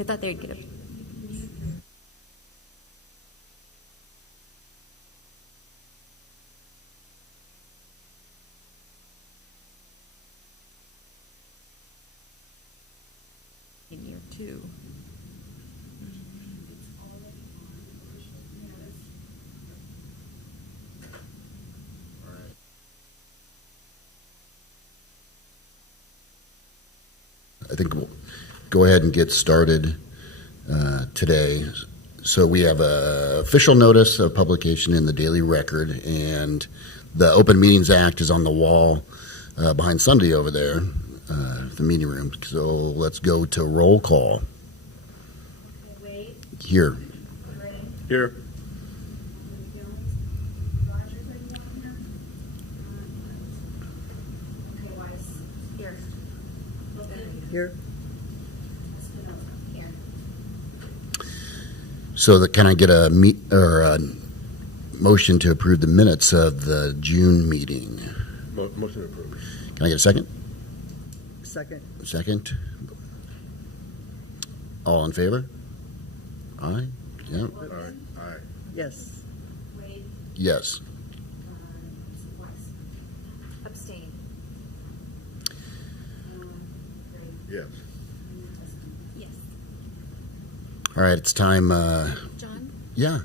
I thought they'd get it. In year two. I think we'll go ahead and get started today. So we have a official notice of publication in the Daily Record, and the Open Meetings Act is on the wall behind Sunday over there, the meeting room. So let's go to roll call. Wade, Here. Gray, Here. Rogers, anyone here? Okay, Weiss. Here. Wilson. Here. Espinoza. Here. So can I get a motion to approve the minutes of the June meeting? Motion approved. Can I get a second? Second. Second. All in favor? Aye. Yeah. All right. All right. Yes. Wade, Yes. Weiss. Abstain. Gray. Yes. Yes. All right. It's time. John? Yeah.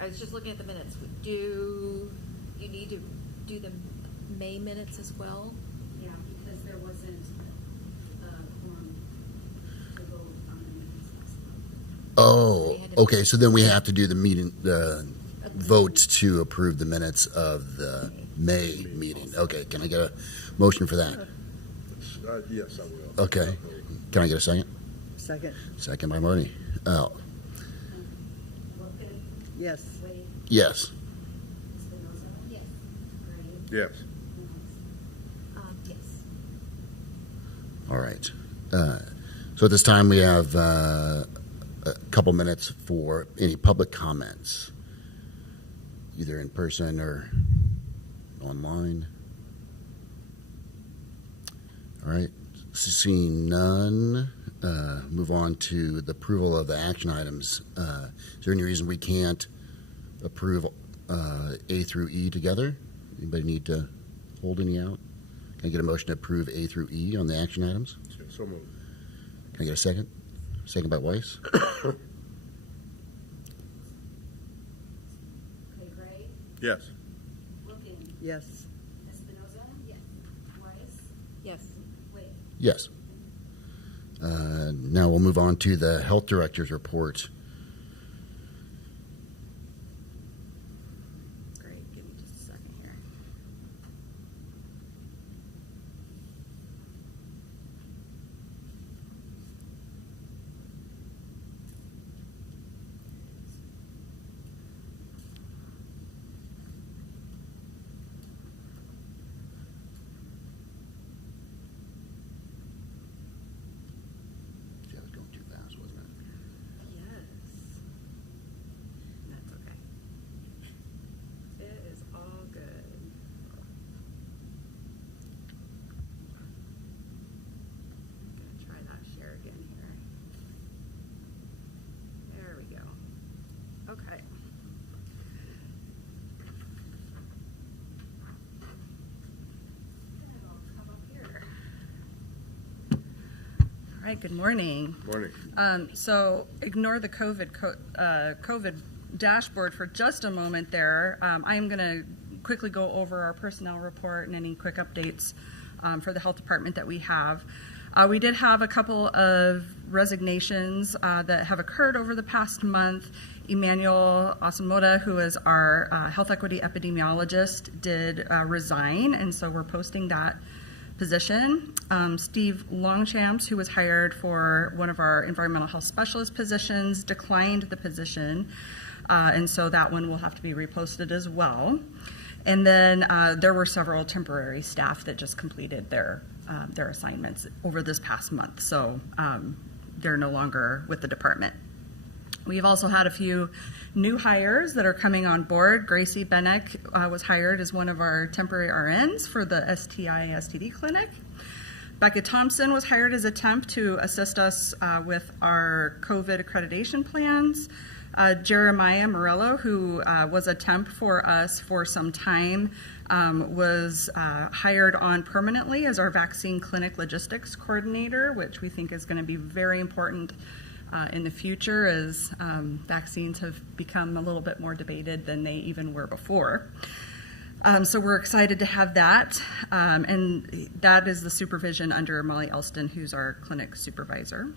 I was just looking at the minutes. Do you need to do the May minutes as well? Yeah, because there wasn't a quorum to vote on the minutes last month. Oh, okay. So then we have to do the meeting, the vote to approve the minutes of the May meeting. Okay. Can I get a motion for that? Yes, I will. Okay. Can I get a second? Second. Second by Marty. Oh, Wilson, Yes. Wade, yes. Espinoza. Yes. Gray. Yes. Yes. All right. So at this time, we have a couple minutes for any public comments, either in person or online. All right. Seeing none, move on to the approval of the action items. Is there any reason we can't approve A through E together? Anybody need to hold any out? Can I get a motion to approve A through E on the action items? So moved. Can I get a second? Second by Weiss. Okay, Gray. Yes. Wilson. Yes. Espinoza. Yes. Weiss. Yes. Wade. Yes. Now we'll move on to the health director's report. Great. Give me just a second here. Yeah, I was going too fast, wasn't it? Yes. That's okay. It is all good. I'm gonna try that share again here. There we go. Okay. Then I'll come up here. All right, good morning. Morning. So ignore the COVID dashboard for just a moment there. I am going to quickly go over our personnel report and any quick updates for the health department that we have. We did have a couple of resignations that have occurred over the past month. Emmanuel Asamoda, who is our health equity epidemiologist, did resign, and so we're posting that position. Steve Longchamps, who was hired for one of our environmental health specialist positions, declined the position, and so that one will have to be reposted as well. And then there were several temporary staff that just completed their assignments over this past month, so they're no longer with the department. We've also had a few new hires that are coming on board. Gracie Benek was hired as one of our temporary RNs for the STI/STD clinic. Becca Thompson was hired as a temp to assist us with our COVID accreditation plans. Jeremiah Morello, who was a temp for us for some time, was hired on permanently as our vaccine clinic logistics coordinator, which we think is going to be very important in the future as vaccines have become a little bit more debated than they even were before. So we're excited to have that, and that is the supervision under Molly Elston, who's our clinic supervisor.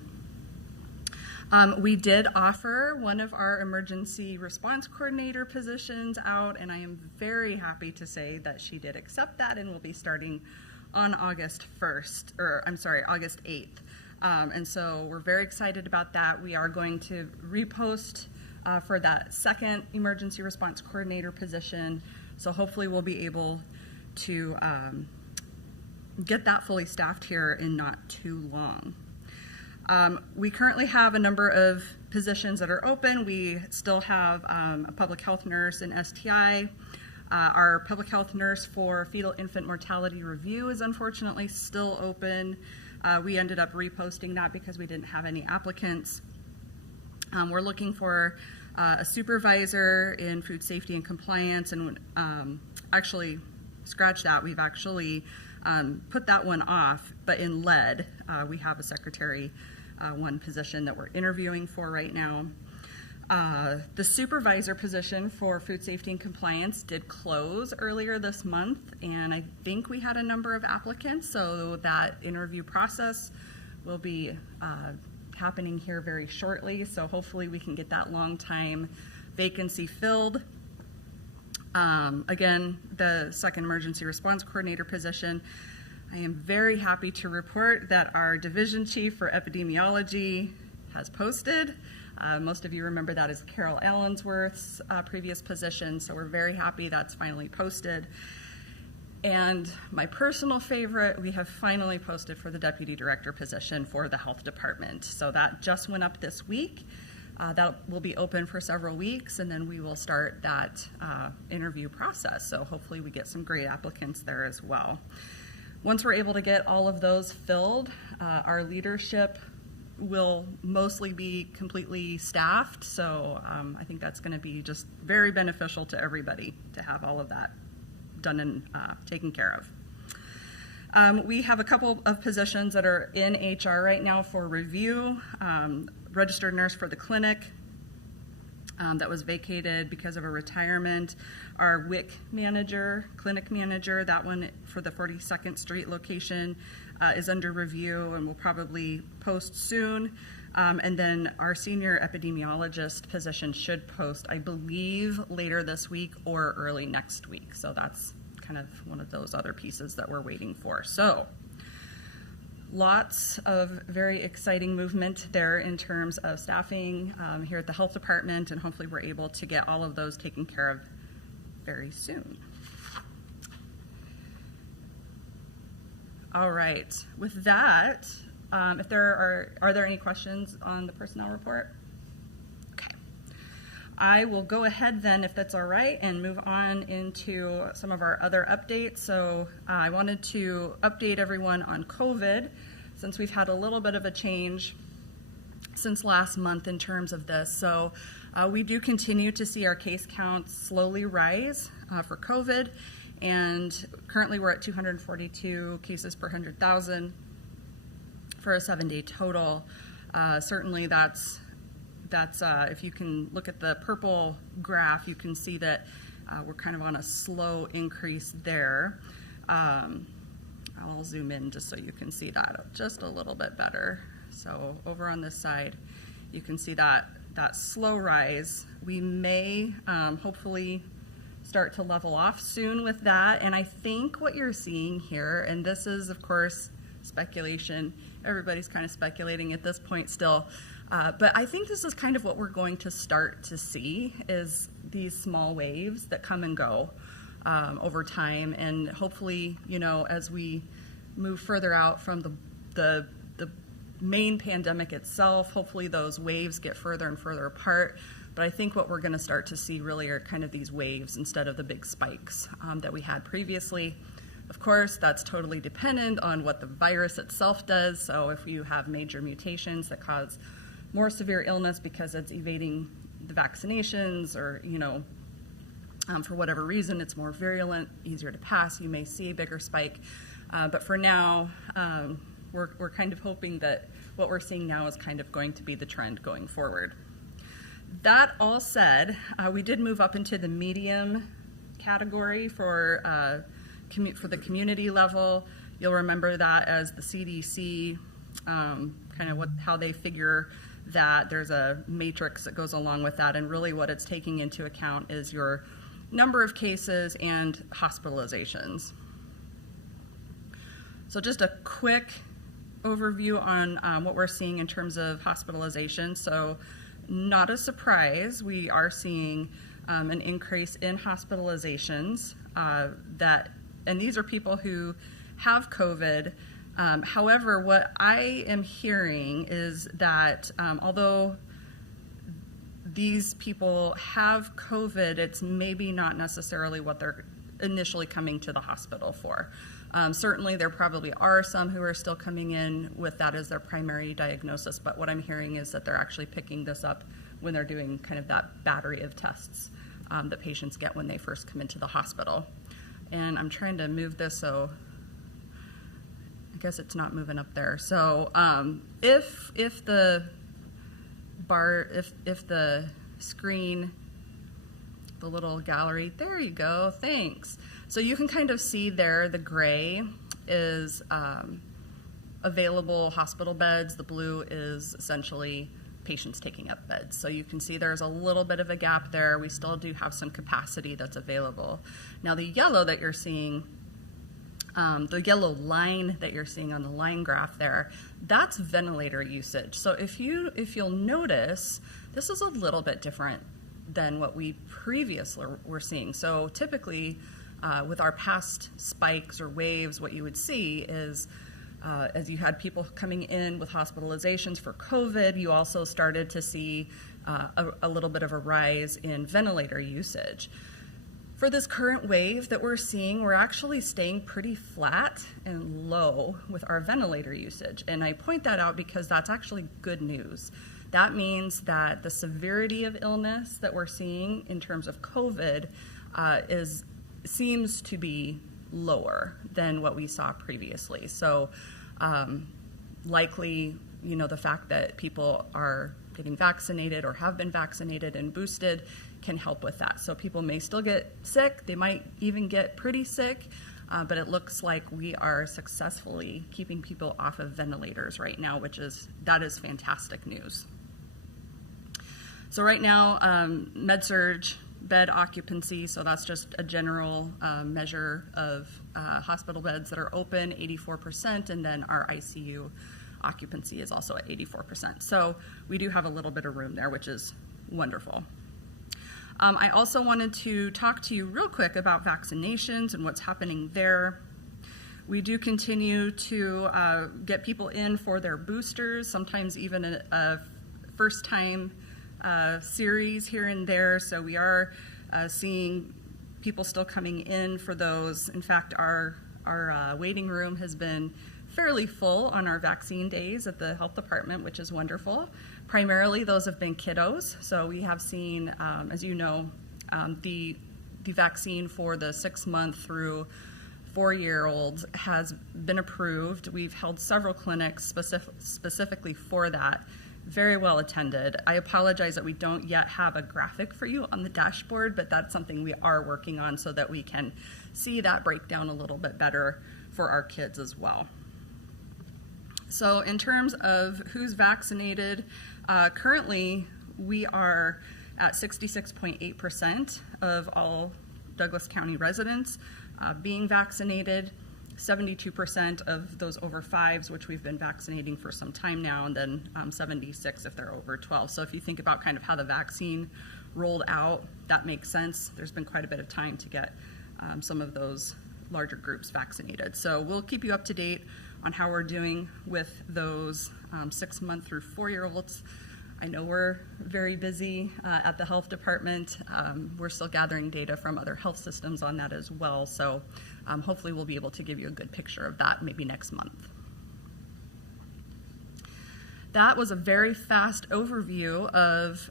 We did offer one of our emergency response coordinator positions out, and I am very happy to say that she did accept that and will be starting on August 8th. And so we're very excited about that. We are going to repost for that second emergency response coordinator position. So hopefully we'll be able to get that fully staffed here in not too long. We currently have a number of positions that are open. We still have a public health nurse in STI. Our public health nurse for fetal infant mortality review is unfortunately still open. We ended up reposting that because we didn't have any applicants. We're looking for a supervisor in food safety and compliance, and actually, scratch that, we've actually put that one off, but in lead, we have a secretary one position that we're interviewing for right now. The supervisor position for food safety and compliance did close earlier this month, and I think we had a number of applicants, so that interview process will be happening here very shortly, so hopefully we can get that long time vacancy filled. Again, the second emergency response coordinator position, I am very happy to report that our division chief for epidemiology has posted. Most of you remember that as Carol Allensworth's previous position, so we're very happy that's finally posted. And my personal favorite, we have finally posted for the deputy director position for the health department. So that just went up this week. That will be open for several weeks, and then we will start that interview process. So hopefully we get some great applicants there as well. Once we're able to get all of those filled, our leadership will mostly be completely staffed. So I think that's going to be just very beneficial to everybody to have all of that done and taken care of. We have a couple of positions that are in HR right now for review. Registered nurse for the clinic that was vacated because of a retirement. Our WIC manager, clinic manager, that one for the 42nd Street location is under review and will probably post soon. And then our senior epidemiologist position should post, I believe, later this week or early next week. So that's kind of one of those other pieces that we're waiting for. So lots of very exciting movement there in terms of staffing here at the health department, and hopefully we're able to get all of those taken care of very soon. All right, with that, if there are there any questions on the personnel report? Okay. I will go ahead then, if that's all right, and move on into some of our other updates. So I wanted to update everyone on COVID, since we've had a little bit of a change since last month in terms of this. So we do continue to see our case counts slowly rise for COVID, and currently we're at 242 cases per 100,000 for a 7-day total. Certainly that's if you can look at the purple graph, you can see that we're kind of on a slow increase there. I'll zoom in just so you can see that just a little bit better. So over on this side, you can see that slow rise. We may hopefully start to level off soon with that. And I think what you're seeing here, and this is of course speculation, everybody's kind of speculating at this point still, but I think this is kind of what we're going to start to see, is these small waves that come and go over time, and hopefully, you know, as we move further out from the main pandemic itself, hopefully those waves get further and further apart. But I think what we're going to start to see really are kind of these waves instead of the big spikes that we had previously. Of course, that's totally dependent on what the virus itself does. So if you have major mutations that cause more severe illness because it's evading the vaccinations, or, for whatever reason, it's more virulent, easier to pass, you may see a bigger spike. But for now, we're kind of hoping that what we're seeing now is kind of going to be the trend going forward. That all said, we did move up into the medium category for the community level. You'll remember that as the CDC, kind of how they figure that. There's a matrix that goes along with that, and really what it's taking into account is your number of cases and hospitalizations. So just a quick overview on what we're seeing in terms of hospitalization. So not a surprise, we are seeing an increase in hospitalizations and these are people who have COVID. However, what I am hearing is that although these people have COVID, it's maybe not necessarily what they're initially coming to the hospital for. Certainly there probably are some who are still coming in with that as their primary diagnosis, but what I'm hearing is that they're actually picking this up when they're doing kind of that battery of tests that patients get when they first come into the hospital. And I'm trying to move this, so I guess it's not moving up there. So if the screen, the little gallery, there you go, thanks. So you can kind of see there the gray is available hospital beds, the blue is essentially patients taking up beds. So you can see there's a little bit of a gap there. We still do have some capacity that's available. Now the yellow that you're seeing, the yellow line that you're seeing on the line graph there, that's ventilator usage. So if you'll notice, this is a little bit different than what we previously were seeing. So typically, with our past spikes or waves, what you would see is as you had people coming in with hospitalizations for COVID, you also started to see a little bit of a rise in ventilator usage. For this current wave that we're seeing, we're actually staying pretty flat and low with our ventilator usage. And I point that out because that's actually good news. That means that the severity of illness that we're seeing in terms of COVID seems to be lower than what we saw previously. So likely, the fact that people are getting vaccinated or have been vaccinated and boosted can help with that. So people may still get sick, they might even get pretty sick, but it looks like we are successfully keeping people off of ventilators right now, that is fantastic news. So right now, med-surg bed occupancy, so that's just a general measure of hospital beds that are open, 84%, and then our ICU occupancy is also at 84%. So we do have a little bit of room there, which is wonderful. I also wanted to talk to you real quick about vaccinations and what's happening there. We do continue to get people in for their boosters, sometimes even a first-time series here and there. So we are seeing people still coming in for those. In fact, our waiting room has been fairly full on our vaccine days at the health department, which is wonderful. Primarily, those have been kiddos. So we have seen, as you know, the vaccine for the 6-month through 4-year-olds has been approved. We've held several clinics specifically for that. Very well attended. I apologize that we don't yet have a graphic for you on the dashboard, but that's something we are working on so that we can see that breakdown a little bit better for our kids as well. So in terms of who's vaccinated, currently we are at 66.8% of all Douglas County residents being vaccinated. 72% of those over 5s, which we've been vaccinating for some time now, and then 76 if they're over 12. So if you think about kind of how the vaccine rolled out, that makes sense. There's been quite a bit of time to get some of those larger groups vaccinated. So we'll keep you up to date on how we're doing with those 6-month through 4-year-olds. I know we're very busy at the health department. We're still gathering data from other health systems on that as well. So hopefully we'll be able to give you a good picture of that maybe next month. That was a very fast overview of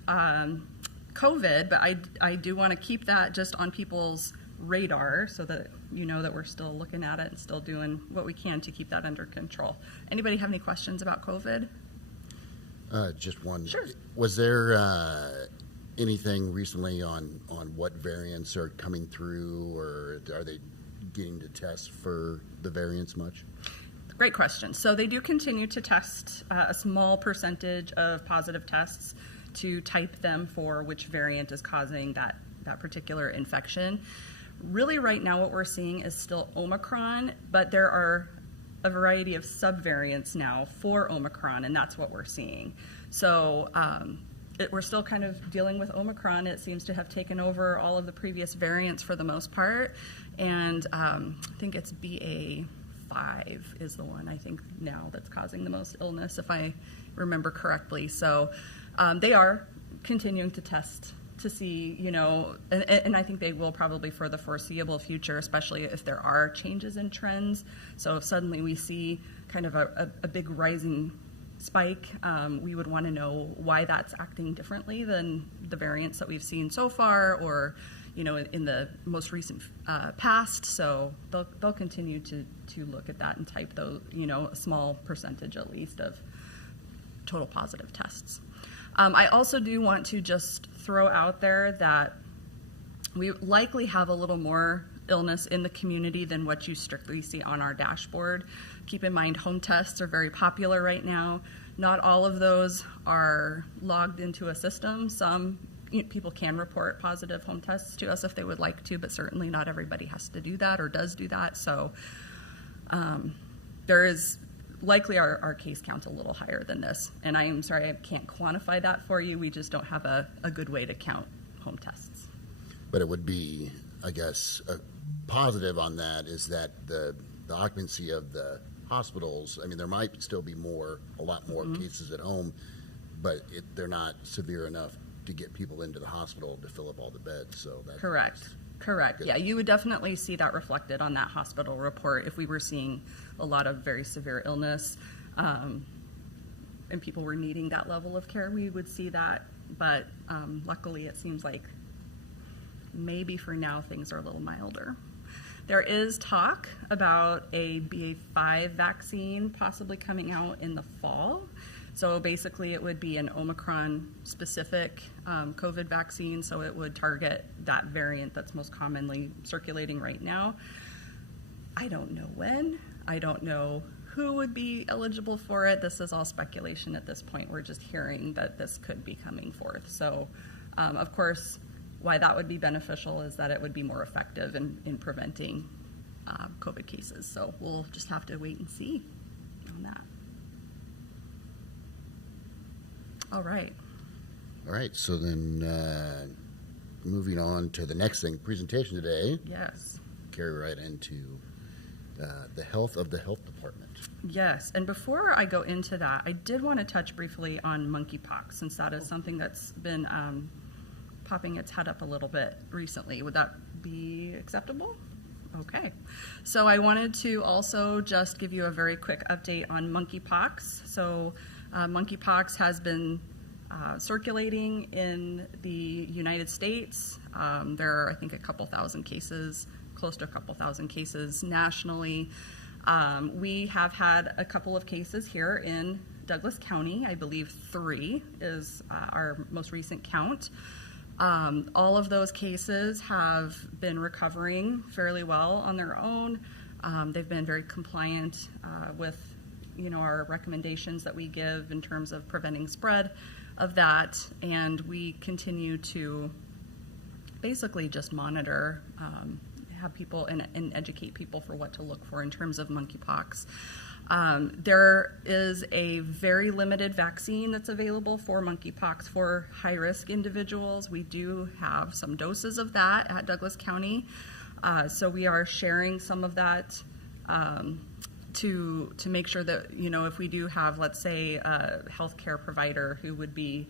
COVID, but I do want to keep that just on people's radar so that you know that we're still looking at it and still doing what we can to keep that under control. Anybody have any questions about COVID? Just one. Sure. Was there anything recently on what variants are coming through, or are they getting to test for the variants much? Great question. So they do continue to test a small percentage of positive tests to type them for which variant is causing that particular infection. Really right now what we're seeing is still Omicron, but there are a variety of subvariants now for Omicron, and that's what we're seeing. So we're still kind of dealing with Omicron. It seems to have taken over all of the previous variants for the most part, and I think it's BA.5 is the one I think now that's causing the most illness, if I remember correctly. So they are continuing to test to see, and I think they will probably for the foreseeable future, especially if there are changes in trends. So if suddenly we see kind of a big rising spike, we would want to know why that's acting differently than the variants that we've seen so far, or in the most recent past. So they'll continue to look at that and type those, a small percentage at least of total positive tests. I also do want to just throw out there that we likely have a little more illness in the community than what you strictly see on our dashboard. Keep in mind, home tests are very popular right now. Not all of those are logged into a system. Some people can report positive home tests to us if they would like to, but certainly not everybody has to do that or does do that. So there is likely our case count a little higher than this. And I am sorry, I can't quantify that for you. We just don't have a good way to count home tests. But it would be, I guess, a positive on that is that the occupancy of the hospitals, I mean, there might still be a lot more cases at home, but they're not severe enough to get people into the hospital to fill up all the beds. So that's Correct. Yeah, you would definitely see that reflected on that hospital report if we were seeing a lot of very severe illness and people were needing that level of care. We would see that, but luckily it seems like maybe for now things are a little milder. There is talk about a BA.5 vaccine possibly coming out in the fall. So basically it would be an Omicron-specific COVID vaccine, so it would target that variant that's most commonly circulating right now. I don't know when. I don't know who would be eligible for it. This is all speculation at this point. We're just hearing that this could be coming forth. So, of course, why that would be beneficial is that it would be more effective in preventing COVID cases. So we'll just have to wait and see on that. All right. So then moving on to the next thing, presentation today, Yes. carry right into the health of the health department. Yes. And before I go into that, I did want to touch briefly on monkeypox, since that is something that's been popping its head up a little bit recently. Would that be acceptable? Okay. So I wanted to also just give you a very quick update on monkeypox. So monkeypox has been circulating in the United States. There are, I think, a couple thousand cases, close to a couple thousand cases nationally. We have had a couple of cases here in Douglas County. I believe 3 is our most recent count. All of those cases have been recovering fairly well on their own. They've been very compliant with our recommendations that we give in terms of preventing spread of that, and we continue to basically just monitor, have people and educate people for what to look for in terms of monkeypox. There is a very limited vaccine that's available for monkeypox for high-risk individuals. We do have some doses of that at Douglas County, so we are sharing some of that to make sure that, if we do have, let's say, a healthcare provider who would be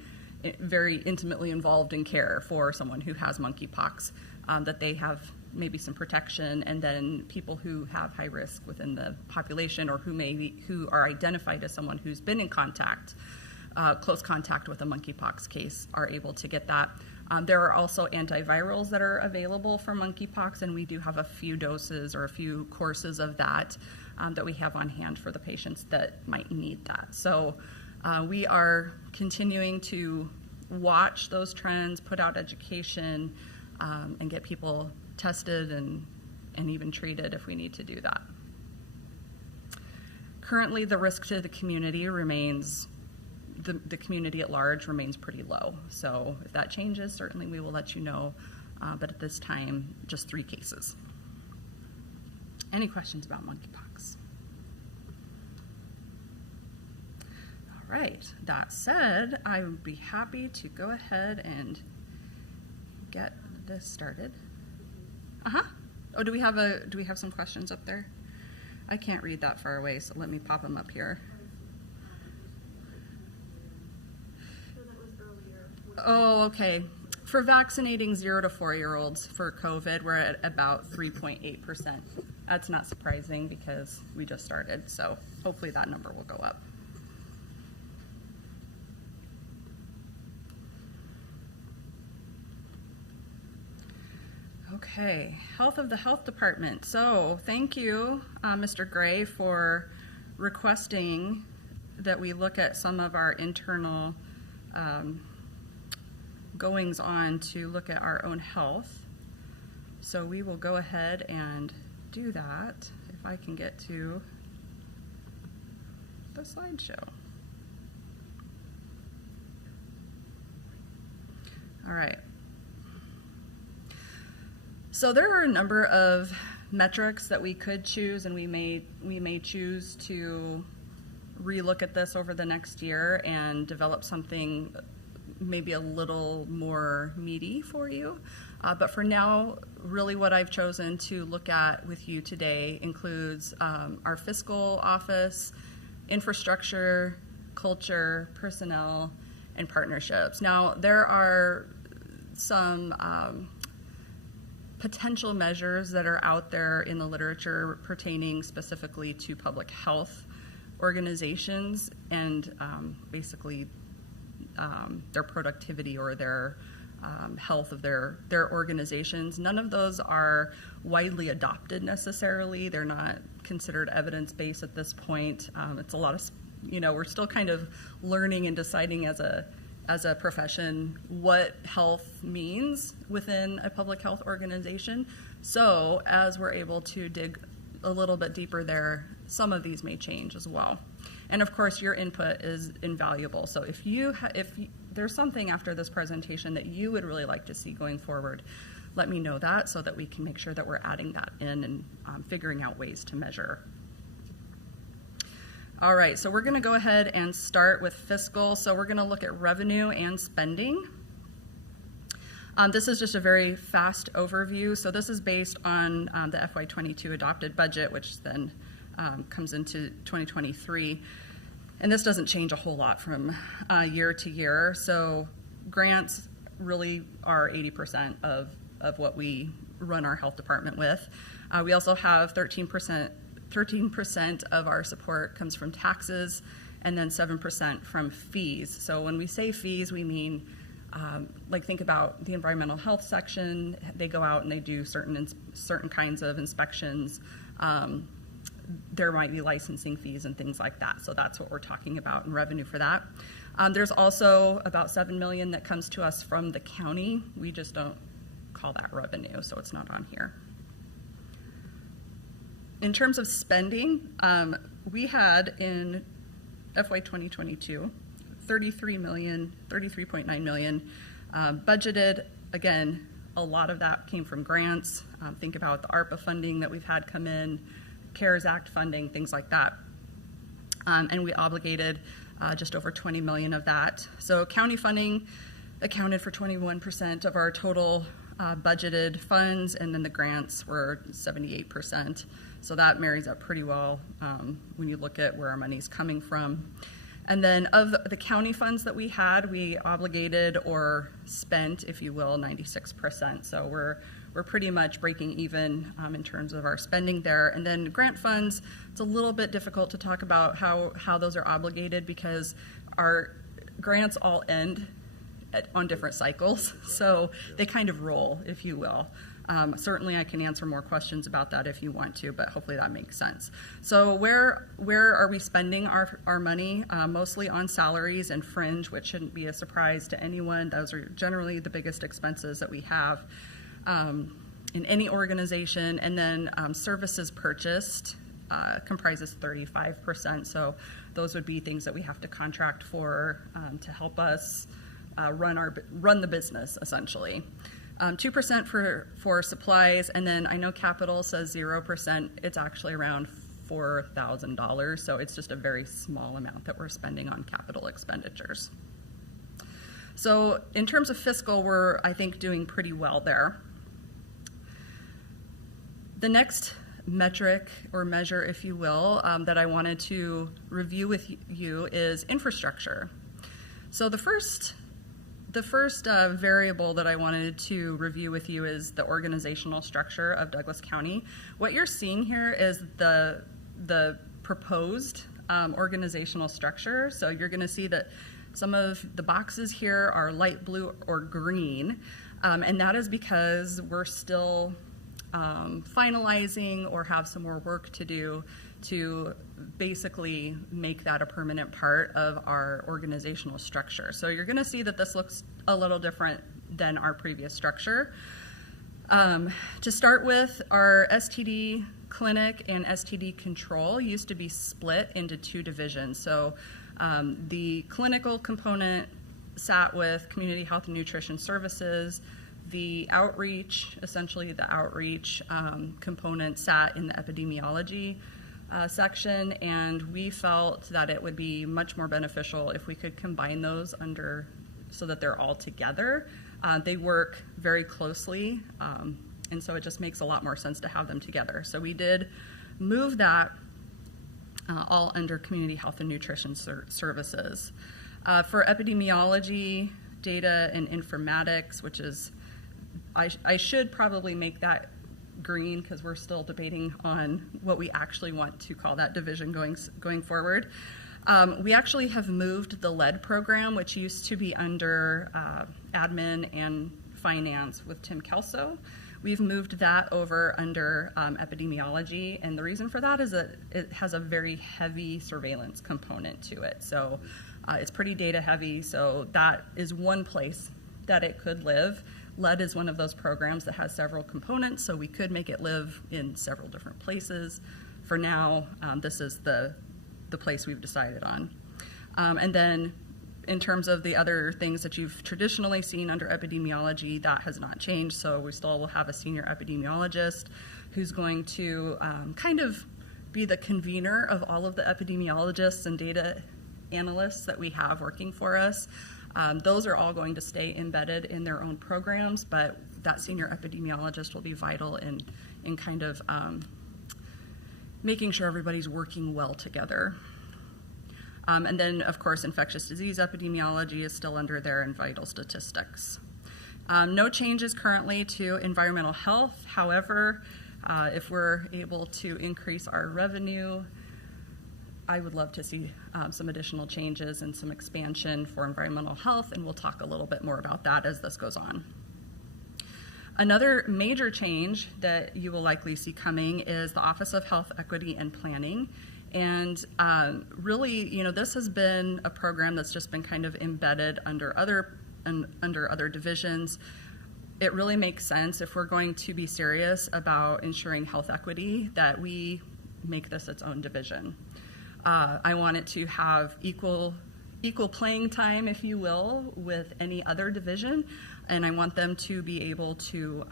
very intimately involved in care for someone who has monkeypox, that they have, maybe some protection, and then people who have high risk within the population or who are identified as someone who's been in close contact with a monkeypox case are able to get that. There are also antivirals that are available for monkeypox, and we do have a few doses or a few courses of that that we have on hand for the patients that might need that. So we are continuing to watch those trends, put out education, and get people tested and even treated if we need to do that. Currently, the risk to the community remains, the community at large remains pretty low. So if that changes, certainly we will let you know. But at this time, just 3 cases. Any questions about monkeypox? All right, that said, I would be happy to go ahead and get this started. Oh, do we have some questions up there? I can't read that far away, so let me pop them up here. Oh, okay. For vaccinating 0 to 4-year-olds for COVID, we're at about 3.8%. That's not surprising because we just started, so hopefully that number will go up. Okay, health of the health department. So thank you, Mr. Gray, for requesting that we look at some of our internal goings on to look at our own health. So we will go ahead and do that if I can get to the slideshow. All right. So there are a number of metrics that we could choose, and we may choose to relook at this over the next year and develop something maybe a little more meaty for you. But for now, really what I've chosen to look at with you today includes our fiscal office, infrastructure, culture, personnel, and partnerships. Now, there are some potential measures that are out there in the literature pertaining specifically to public health organizations and basically their productivity or their health of their organizations. None of those are widely adopted necessarily. They're not considered evidence-based at this point. It's a lot of, we're still kind of learning and deciding as a profession what health means within a public health organization. So as we're able to dig a little bit deeper there, some of these may change as well. And of course, your input is invaluable. So if there's something after this presentation that you would really like to see going forward, let me know that so that we can make sure that we're adding that in and figuring out ways to measure. All right, so we're going to go ahead and start with fiscal. So we're going to look at revenue and spending. This is just a very fast overview. So this is based on the FY22 adopted budget, which then comes into 2023. And this doesn't change a whole lot from year to year. So grants really are 80% of what we run our health department with. We also have 13% of our support comes from taxes, and then 7% from fees. So when we say fees, we mean, think about the environmental health section. They go out and they do certain kinds of inspections. There might be licensing fees and things like that. So that's what we're talking about in revenue for that. There's also about $7 million that comes to us from the county. We just don't call that revenue, so it's not on here. In terms of spending, we had in FY 2022, $33.9 million budgeted. Again, a lot of that came from grants. Think about the ARPA funding that we've had come in, CARES Act funding, things like that. And we obligated just over $20 million of that. So county funding accounted for 21% of our total budgeted funds, and then the grants were 78%. So that marries up pretty well when you look at where our money's coming from. And then of the county funds that we had, we obligated or spent, if you will, 96%. So we're pretty much breaking even in terms of our spending there. And then grant funds, it's a little bit difficult to talk about how those are obligated because our grants all end on different cycles, so they kind of roll, if you will. Certainly I can answer more questions about that if you want to, but hopefully that makes sense. So where are we spending our money? Mostly on salaries and fringe, which shouldn't be a surprise to anyone. Those are generally the biggest expenses that we have in any organization. And then services purchased comprises 35%. So those would be things that we have to contract for to help us run the business, essentially. 2% for supplies, and then I know capital says 0%. It's actually around $4,000, so it's just a very small amount that we're spending on capital expenditures. So in terms of fiscal, we're, I think, doing pretty well there. The next metric or measure, if you will, that I wanted to review with you is infrastructure. So the first variable that I wanted to review with you is the organizational structure of Douglas County. What you're seeing here is the proposed organizational structure. So you're going to see that some of the boxes here are light blue or green, and that is because we're still finalizing or have some more work to do to basically make that a permanent part of our organizational structure. So you're going to see that this looks a little different than our previous structure. To start with, our STD clinic and STD control used to be split into two divisions. So the clinical component sat with Community Health and Nutrition Services. The outreach, essentially the outreach component sat in the epidemiology section, and we felt that it would be much more beneficial if we could combine those so that they're all together. They work very closely, and so it just makes a lot more sense to have them together. So we did move that all under Community Health and Nutrition Services. For epidemiology, data and informatics, which is, I should probably make that green because we're still debating on what we actually want to call that division going forward. We actually have moved the lead program, which used to be under admin and finance with Tim Kelso. We've moved that over under epidemiology, and the reason for that is that it has a very heavy surveillance component to it. So it's pretty data heavy, so that is one place that it could live. Lead is one of those programs that has several components, so we could make it live in several different places. For now, this is the place we've decided on. And then in terms of the other things that you've traditionally seen under epidemiology, that has not changed, so we still will have a senior epidemiologist who's going to kind of be the convener of all of the epidemiologists and data analysts that we have working for us. Those are all going to stay embedded in their own programs, but that senior epidemiologist will be vital in kind of making sure everybody's working well together. And then, of course, infectious disease epidemiology is still under there and vital statistics. No changes currently to environmental health. However, if we're able to increase our revenue, I would love to see some additional changes and some expansion for environmental health, and we'll talk a little bit more about that as this goes on. Another major change that you will likely see coming is the Office of Health Equity and Planning. And really, this has been a program that's just been kind of embedded under other divisions. It really makes sense if we're going to be serious about ensuring health equity that we make this its own division. I want it to have equal playing time, if you will, with any other division, and I want them to be able to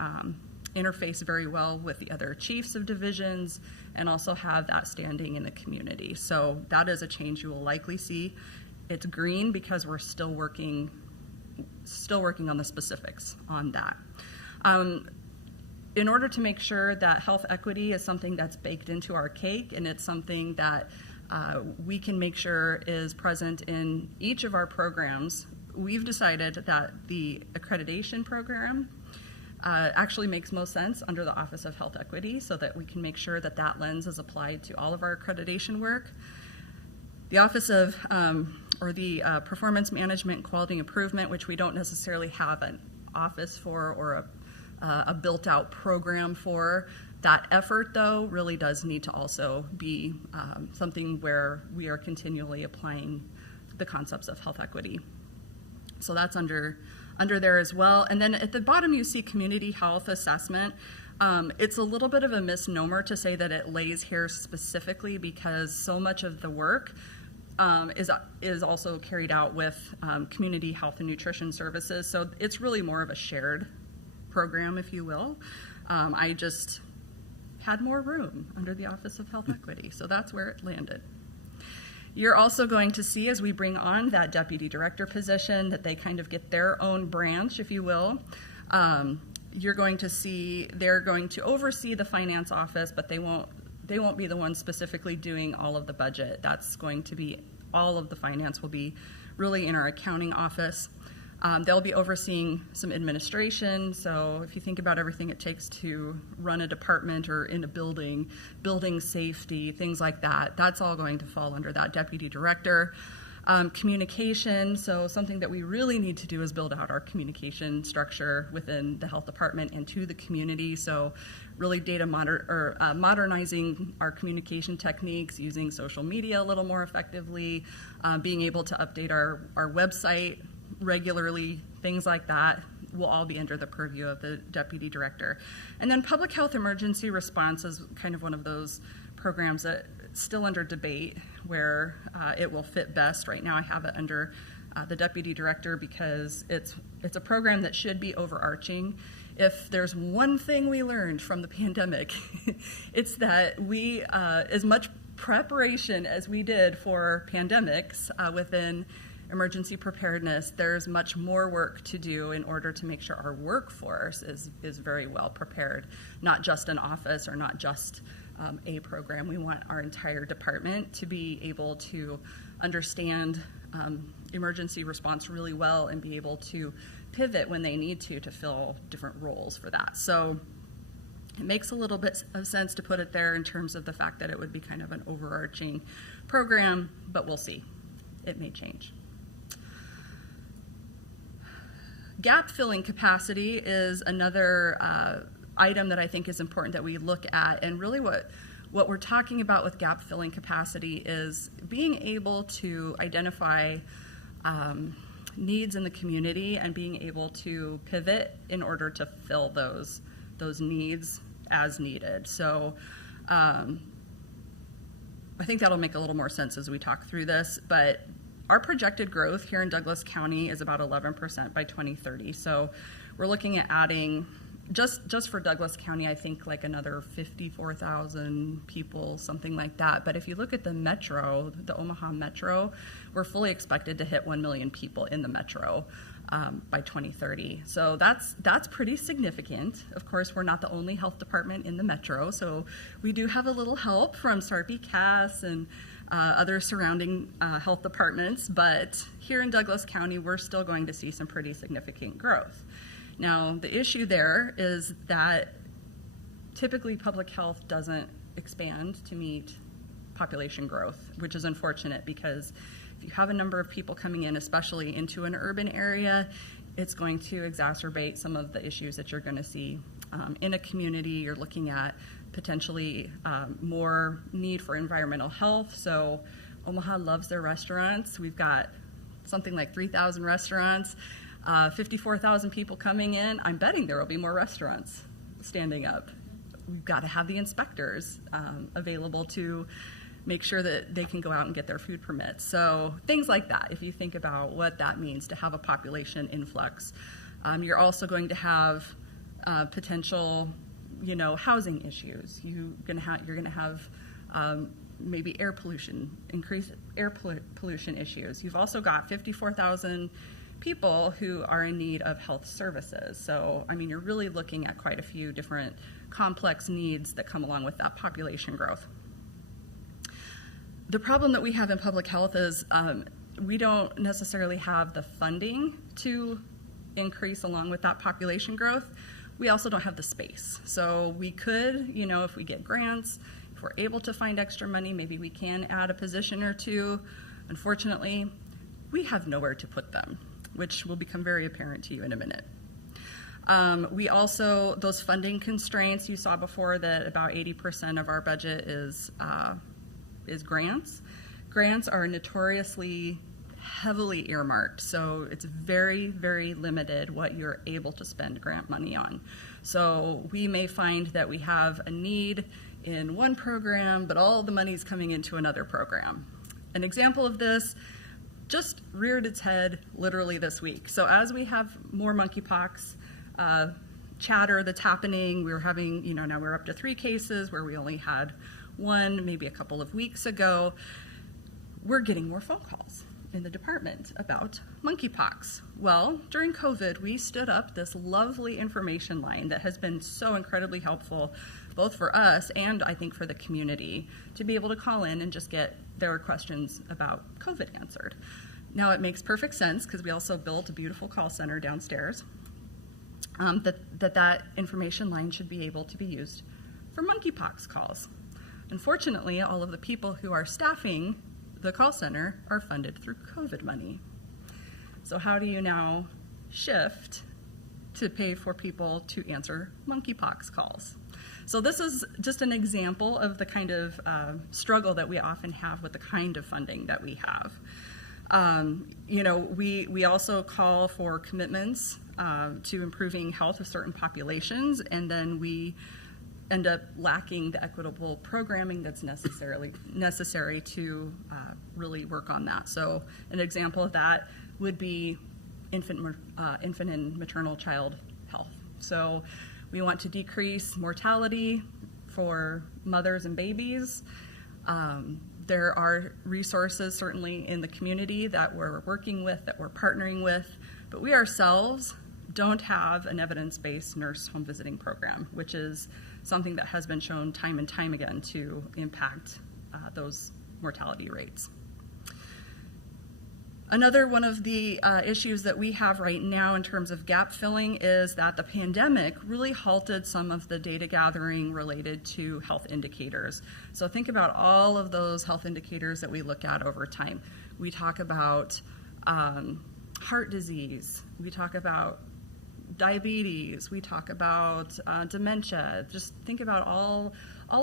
interface very well with the other chiefs of divisions and also have that standing in the community. So that is a change you will likely see. It's green because we're still working on the specifics on that. In order to make sure that health equity is something that's baked into our cake and it's something that we can make sure is present in each of our programs, we've decided that the accreditation program actually makes most sense under the Office of Health Equity so that we can make sure that that lens is applied to all of our accreditation work. The Office of, or the Performance Management and Quality Improvement, which we don't necessarily have an office for or a built-out program for. That effort, though, really does need to also be something where we are continually applying the concepts of health equity. So that's under there as well. And then at the bottom, you see community health assessment. It's a little bit of a misnomer to say that it lays here specifically because so much of the work is also carried out with community health and nutrition services. So it's really more of a shared program, if you will. I just had more room under the Office of Health Equity, so that's where it landed. You're also going to see, as we bring on that deputy director position, that they kind of get their own branch, if you will. You're going to see they're going to oversee the finance office, but they won't be the ones specifically doing all of the budget. That's going to be, all of the finance will be really in our accounting office. They'll be overseeing some administration. So if you think about everything it takes to run a department or in a building, building safety, things like that, that's all going to fall under that deputy director. Communication, so something that we really need to do is build out our communication structure within the health department and to the community. So really modernizing our communication techniques, using social media a little more effectively, being able to update our website regularly, things like that will all be under the purview of the deputy director. And then public health emergency response is kind of one of those programs that still under debate where it will fit best. Right now I have it under the deputy director because it's a program that should be overarching. If there's one thing we learned from the pandemic, it's that we, as much preparation as we did for pandemics within emergency preparedness, there's much more work to do in order to make sure our workforce is very well prepared, not just an office or not just a program. We want our entire department to be able to understand emergency response really well and be able to pivot when they need to fill different roles for that. So it makes a little bit of sense to put it there in terms of the fact that it would be kind of an overarching program, but we'll see. It may change. Gap filling capacity is another item that I think is important that we look at, and really what we're talking about with gap filling capacity is being able to identify needs in the community and being able to pivot in order to fill those needs as needed. So I think that'll make a little more sense as we talk through this, but our projected growth here in Douglas County is about 11% by 2030. So we're looking at adding, just for Douglas County, I think like another 54,000 people, something like that. But if you look at the metro, the Omaha metro, we're fully expected to hit 1 million people in the metro by 2030. So that's pretty significant. Of course, we're not the only health department in the metro, so we do have a little help from Sarpy-Cass and other surrounding health departments, but here in Douglas County, we're still going to see some pretty significant growth. Now, the issue there is that typically public health doesn't expand to meet population growth, which is unfortunate because if you have a number of people coming in, especially into an urban area, it's going to exacerbate some of the issues that you're going to see in a community. You're looking at potentially more need for environmental health. So Omaha loves their restaurants. We've got something like 3,000 restaurants, 54,000 people coming in. I'm betting there will be more restaurants standing up. We've got to have the inspectors available to make sure that they can go out and get their food permits. So things like that, if you think about what that means to have a population influx. You're also going to have potential housing issues. You're going to have maybe air pollution, increased air pollution issues. You've also got 54,000 people who are in need of health services. So, you're really looking at quite a few different complex needs that come along with that population growth. The problem that we have in public health is we don't necessarily have the funding to increase along with that population growth. we also don't have the space. So we could, if we get grants, if we're able to find extra money, maybe we can add a position or two. Unfortunately, we have nowhere to put them, which will become very apparent to you in a minute. We also, those funding constraints, you saw before that about 80% of our budget is grants. Grants are notoriously heavily earmarked, so it's very, very limited what you're able to spend grant money on. So we may find that we have a need in one program, but all the money's coming into another program. An example of this just reared its head literally this week. So as we have more monkeypox chatter that's happening, we're having, now we're up to 3 cases where we only had 1 maybe a couple of weeks ago. We're getting more phone calls in the department about monkeypox. Well, during COVID, we stood up this lovely information line that has been so incredibly helpful, both for us and I think for the community, to be able to call in and just get their questions about COVID answered. Now, it makes perfect sense because we also built a beautiful call center downstairs, that information line should be able to be used for monkeypox calls. Unfortunately, all of the people who are staffing the call center are funded through COVID money. So how do you now shift to pay for people to answer monkeypox calls? So this is just an example of the kind of struggle that we often have with the kind of funding that we have. We also call for commitments to improving health of certain populations, and then we end up lacking the equitable programming that's necessary to really work on that. So an example of that would be infant and maternal child health. So we want to decrease mortality for mothers and babies. There are resources certainly in the community that we're working with, that we're partnering with, but we ourselves don't have an evidence-based nurse home visiting program, which is something that has been shown time and time again to impact those mortality rates. Another one of the issues that we have right now in terms of gap filling is that the pandemic really halted some of the data gathering related to health indicators. So think about all of those health indicators that we look at over time. We talk about heart disease, we talk about diabetes, we talk about dementia. Just think about all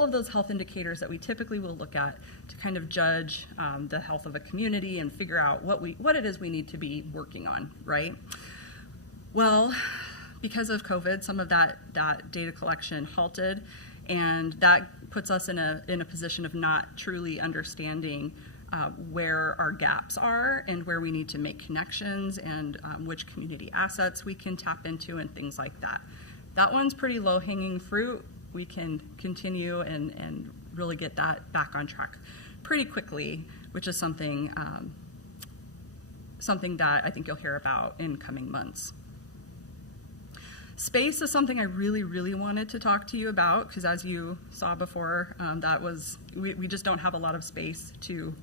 of those health indicators that we typically will look at to kind of judge the health of a community and figure out what it is we need to be working on, right? Well, because of COVID, some of that data collection halted, and that puts us in a position of not truly understanding where our gaps are and where we need to make connections and which community assets we can tap into and things like that. That one's pretty low-hanging fruit. We can continue and really get that back on track pretty quickly, which is something that I think you'll hear about in coming months. Space is something I really, really wanted to talk to you about because, as you saw before, we just don't have a lot of space to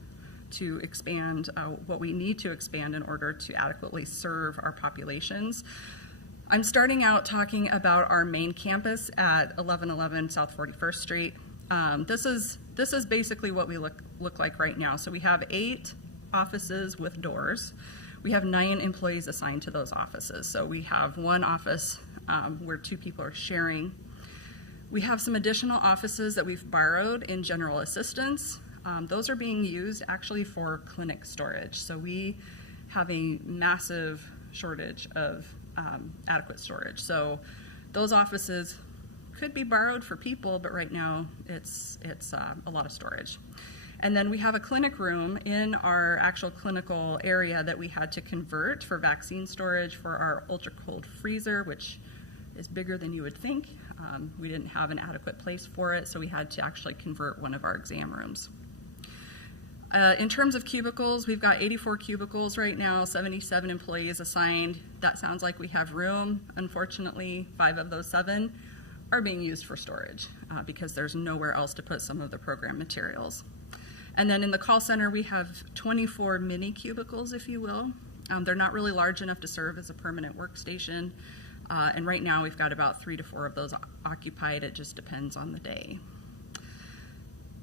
expand what we need to expand in order to adequately serve our populations. I'm starting out talking about our main campus at 1111 South 41st Street. This is basically what we look like right now. So we have 8 offices with doors. We have 9 employees assigned to those offices. So we have one office where 2 people are sharing. We have some additional offices that we've borrowed in general assistance. Those are being used actually for clinic storage. So we have a massive shortage of adequate storage. So those offices could be borrowed for people, but right now it's a lot of storage. And then we have a clinic room in our actual clinical area that we had to convert for vaccine storage for our ultra cold freezer, which is bigger than you would think. We didn't have an adequate place for it, so we had to actually convert one of our exam rooms. In terms of cubicles, we've got 84 cubicles right now, 77 employees assigned. That sounds like we have room. Unfortunately, 5 of those 7 are being used for storage because there's nowhere else to put some of the program materials. And then in the call center, we have 24 mini cubicles, if you will. They're not really large enough to serve as a permanent workstation. And right now we've got about 3 to 4 of those occupied. It just depends on the day.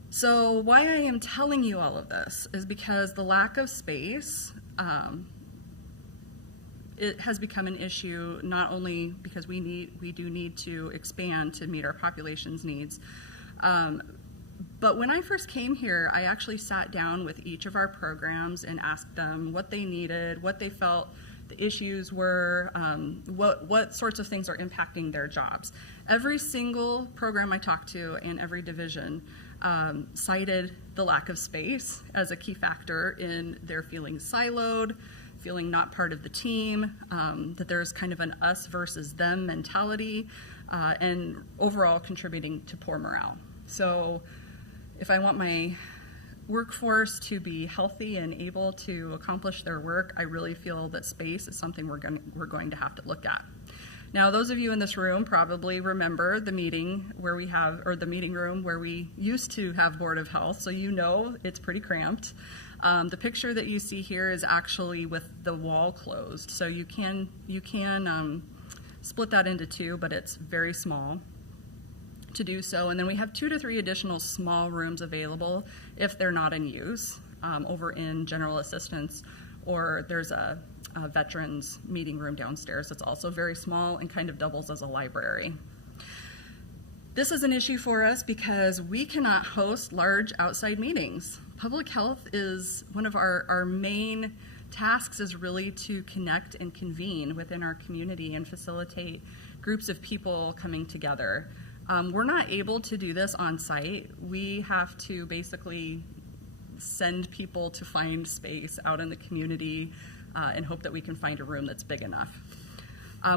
So why I am telling you all of this is because the lack of space, it has become an issue, not only because we do need to expand to meet our population's needs, but when I first came here, I actually sat down with each of our programs and asked them what they needed, what they felt the issues were, what sorts of things are impacting their jobs. Every single program I talked to and every division cited the lack of space as a key factor in their feeling siloed, feeling not part of the team, that there's kind of an us versus them mentality, and overall contributing to poor morale. So if I want my workforce to be healthy and able to accomplish their work, I really feel that space is something we're going to have to look at. Now, those of you in this room probably remember the meeting where we have, or the meeting room where we used to have Board of Health, so you know it's pretty cramped. The picture that you see here is actually with the wall closed, so you can split that into 2, but it's very small to do so. And then we have 2 to 3 additional small rooms available if they're not in use, over in general assistance, or there's a veterans meeting room downstairs that's also very small and kind of doubles as a library. This is an issue for us because we cannot host large outside meetings. Public health is one of our main tasks, is really to connect and convene within our community and facilitate groups of people coming together. We're not able to do this on site. We have to basically send people to find space out in the community and hope that we can find a room that's big enough.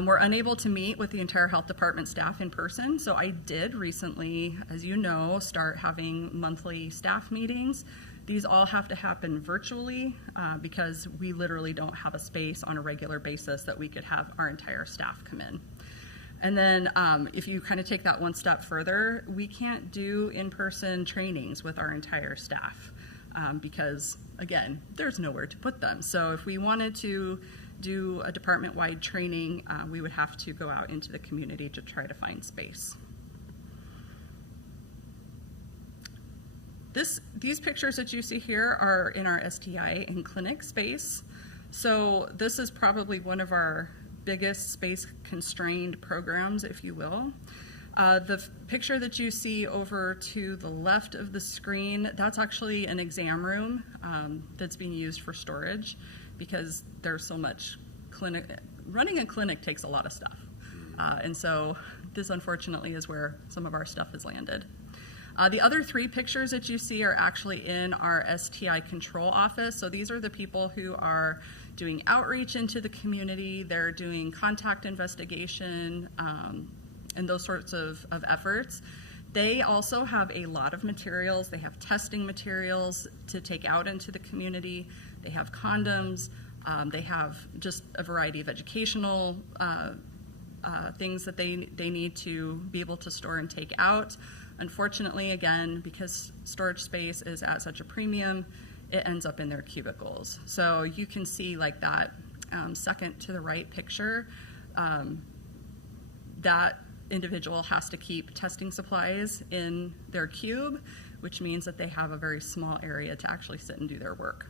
We're unable to meet with the entire health department staff in person, so I did recently, as you know, start having monthly staff meetings. These all have to happen virtually because we literally don't have a space on a regular basis that we could have our entire staff come in. And then if you kind of take that one step further, we can't do in-person trainings with our entire staff because, again, there's nowhere to put them. So if we wanted to do a department-wide training, we would have to go out into the community to try to find space. These pictures that you see here are in our STI and clinic space. So this is probably one of our biggest space-constrained programs, if you will. The picture that you see over to the left of the screen, that's actually an exam room that's being used for storage because there's so much clinic. Running a clinic takes a lot of stuff. And so this, unfortunately, is where some of our stuff has landed. The other 3 pictures that you see are actually in our STI control office. So these are the people who are doing outreach into the community. They're doing contact investigation and those sorts of efforts. They also have a lot of materials. They have testing materials to take out into the community. They have condoms. They have just a variety of educational things that they need to be able to store and take out. Unfortunately, again, because storage space is at such a premium, it ends up in their cubicles. So you can see like that second to the right picture, that individual has to keep testing supplies in their cube, which means that they have a very small area to actually sit and do their work.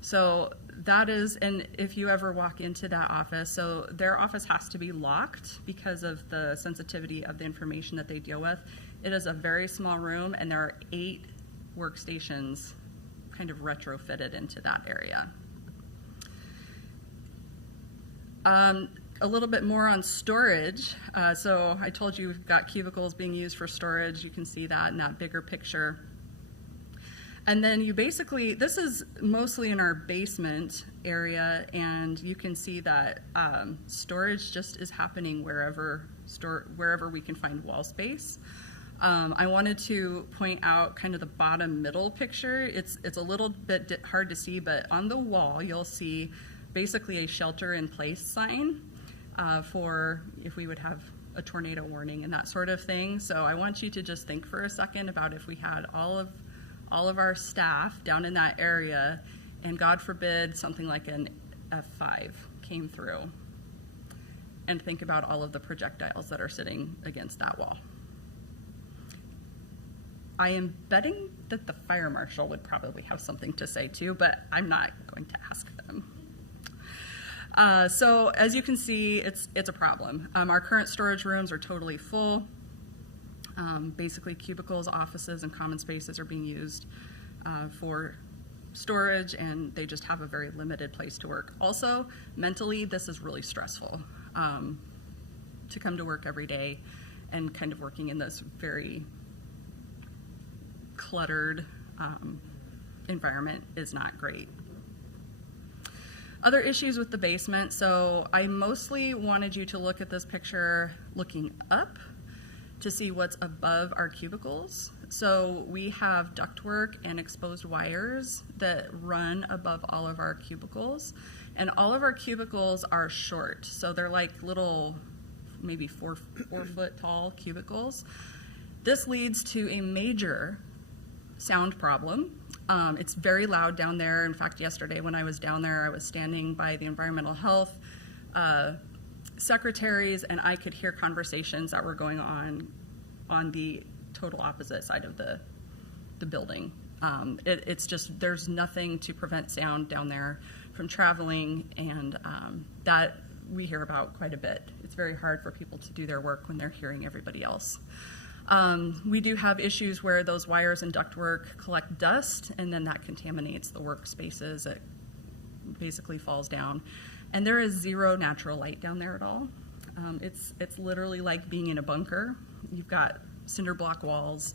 So that is, and if you ever walk into that office, so their office has to be locked because of the sensitivity of the information that they deal with. It is a very small room, and there are 8 workstations kind of retrofitted into that area. A little bit more on storage. So I told you we've got cubicles being used for storage. You can see that in that bigger picture. And then you basically, this is mostly in our basement area, and you can see that storage just is happening wherever we can find wall space. I wanted to point out kind of the bottom middle picture. It's a little bit hard to see, but on the wall you'll see basically a shelter in place sign for if we would have a tornado warning and that sort of thing. So I want you to just think for a second about if we had all of our staff down in that area, and God forbid something like an F5 came through. and think about all of the projectiles that are sitting against that wall. I am betting that the fire marshal would probably have something to say too, but I'm not going to ask them. So as you can see, it's a problem. Our current storage rooms are totally full. Basically, cubicles, offices, and common spaces are being used for storage, and they just have a very limited place to work. Also, mentally, this is really stressful to come to work every day and kind of working in this very cluttered environment is not great. Other issues with the basement. So I mostly wanted you to look at this picture looking up to see what's above our cubicles. So we have ductwork and exposed wires that run above all of our cubicles. And all of our cubicles are short. So they're like little, maybe four foot tall cubicles. This leads to a major sound problem. It's very loud down there. In fact, yesterday when I was down there, I was standing by the environmental health secretaries, and I could hear conversations that were going on the total opposite side of the building. It's just, there's nothing to prevent sound down there from traveling, and that we hear about quite a bit. It's very hard for people to do their work when they're hearing everybody else. We do have issues where those wires and ductwork collect dust, and then that contaminates the workspaces. It basically falls down. And there is zero natural light down there at all. It's literally like being in a bunker. You've got cinder block walls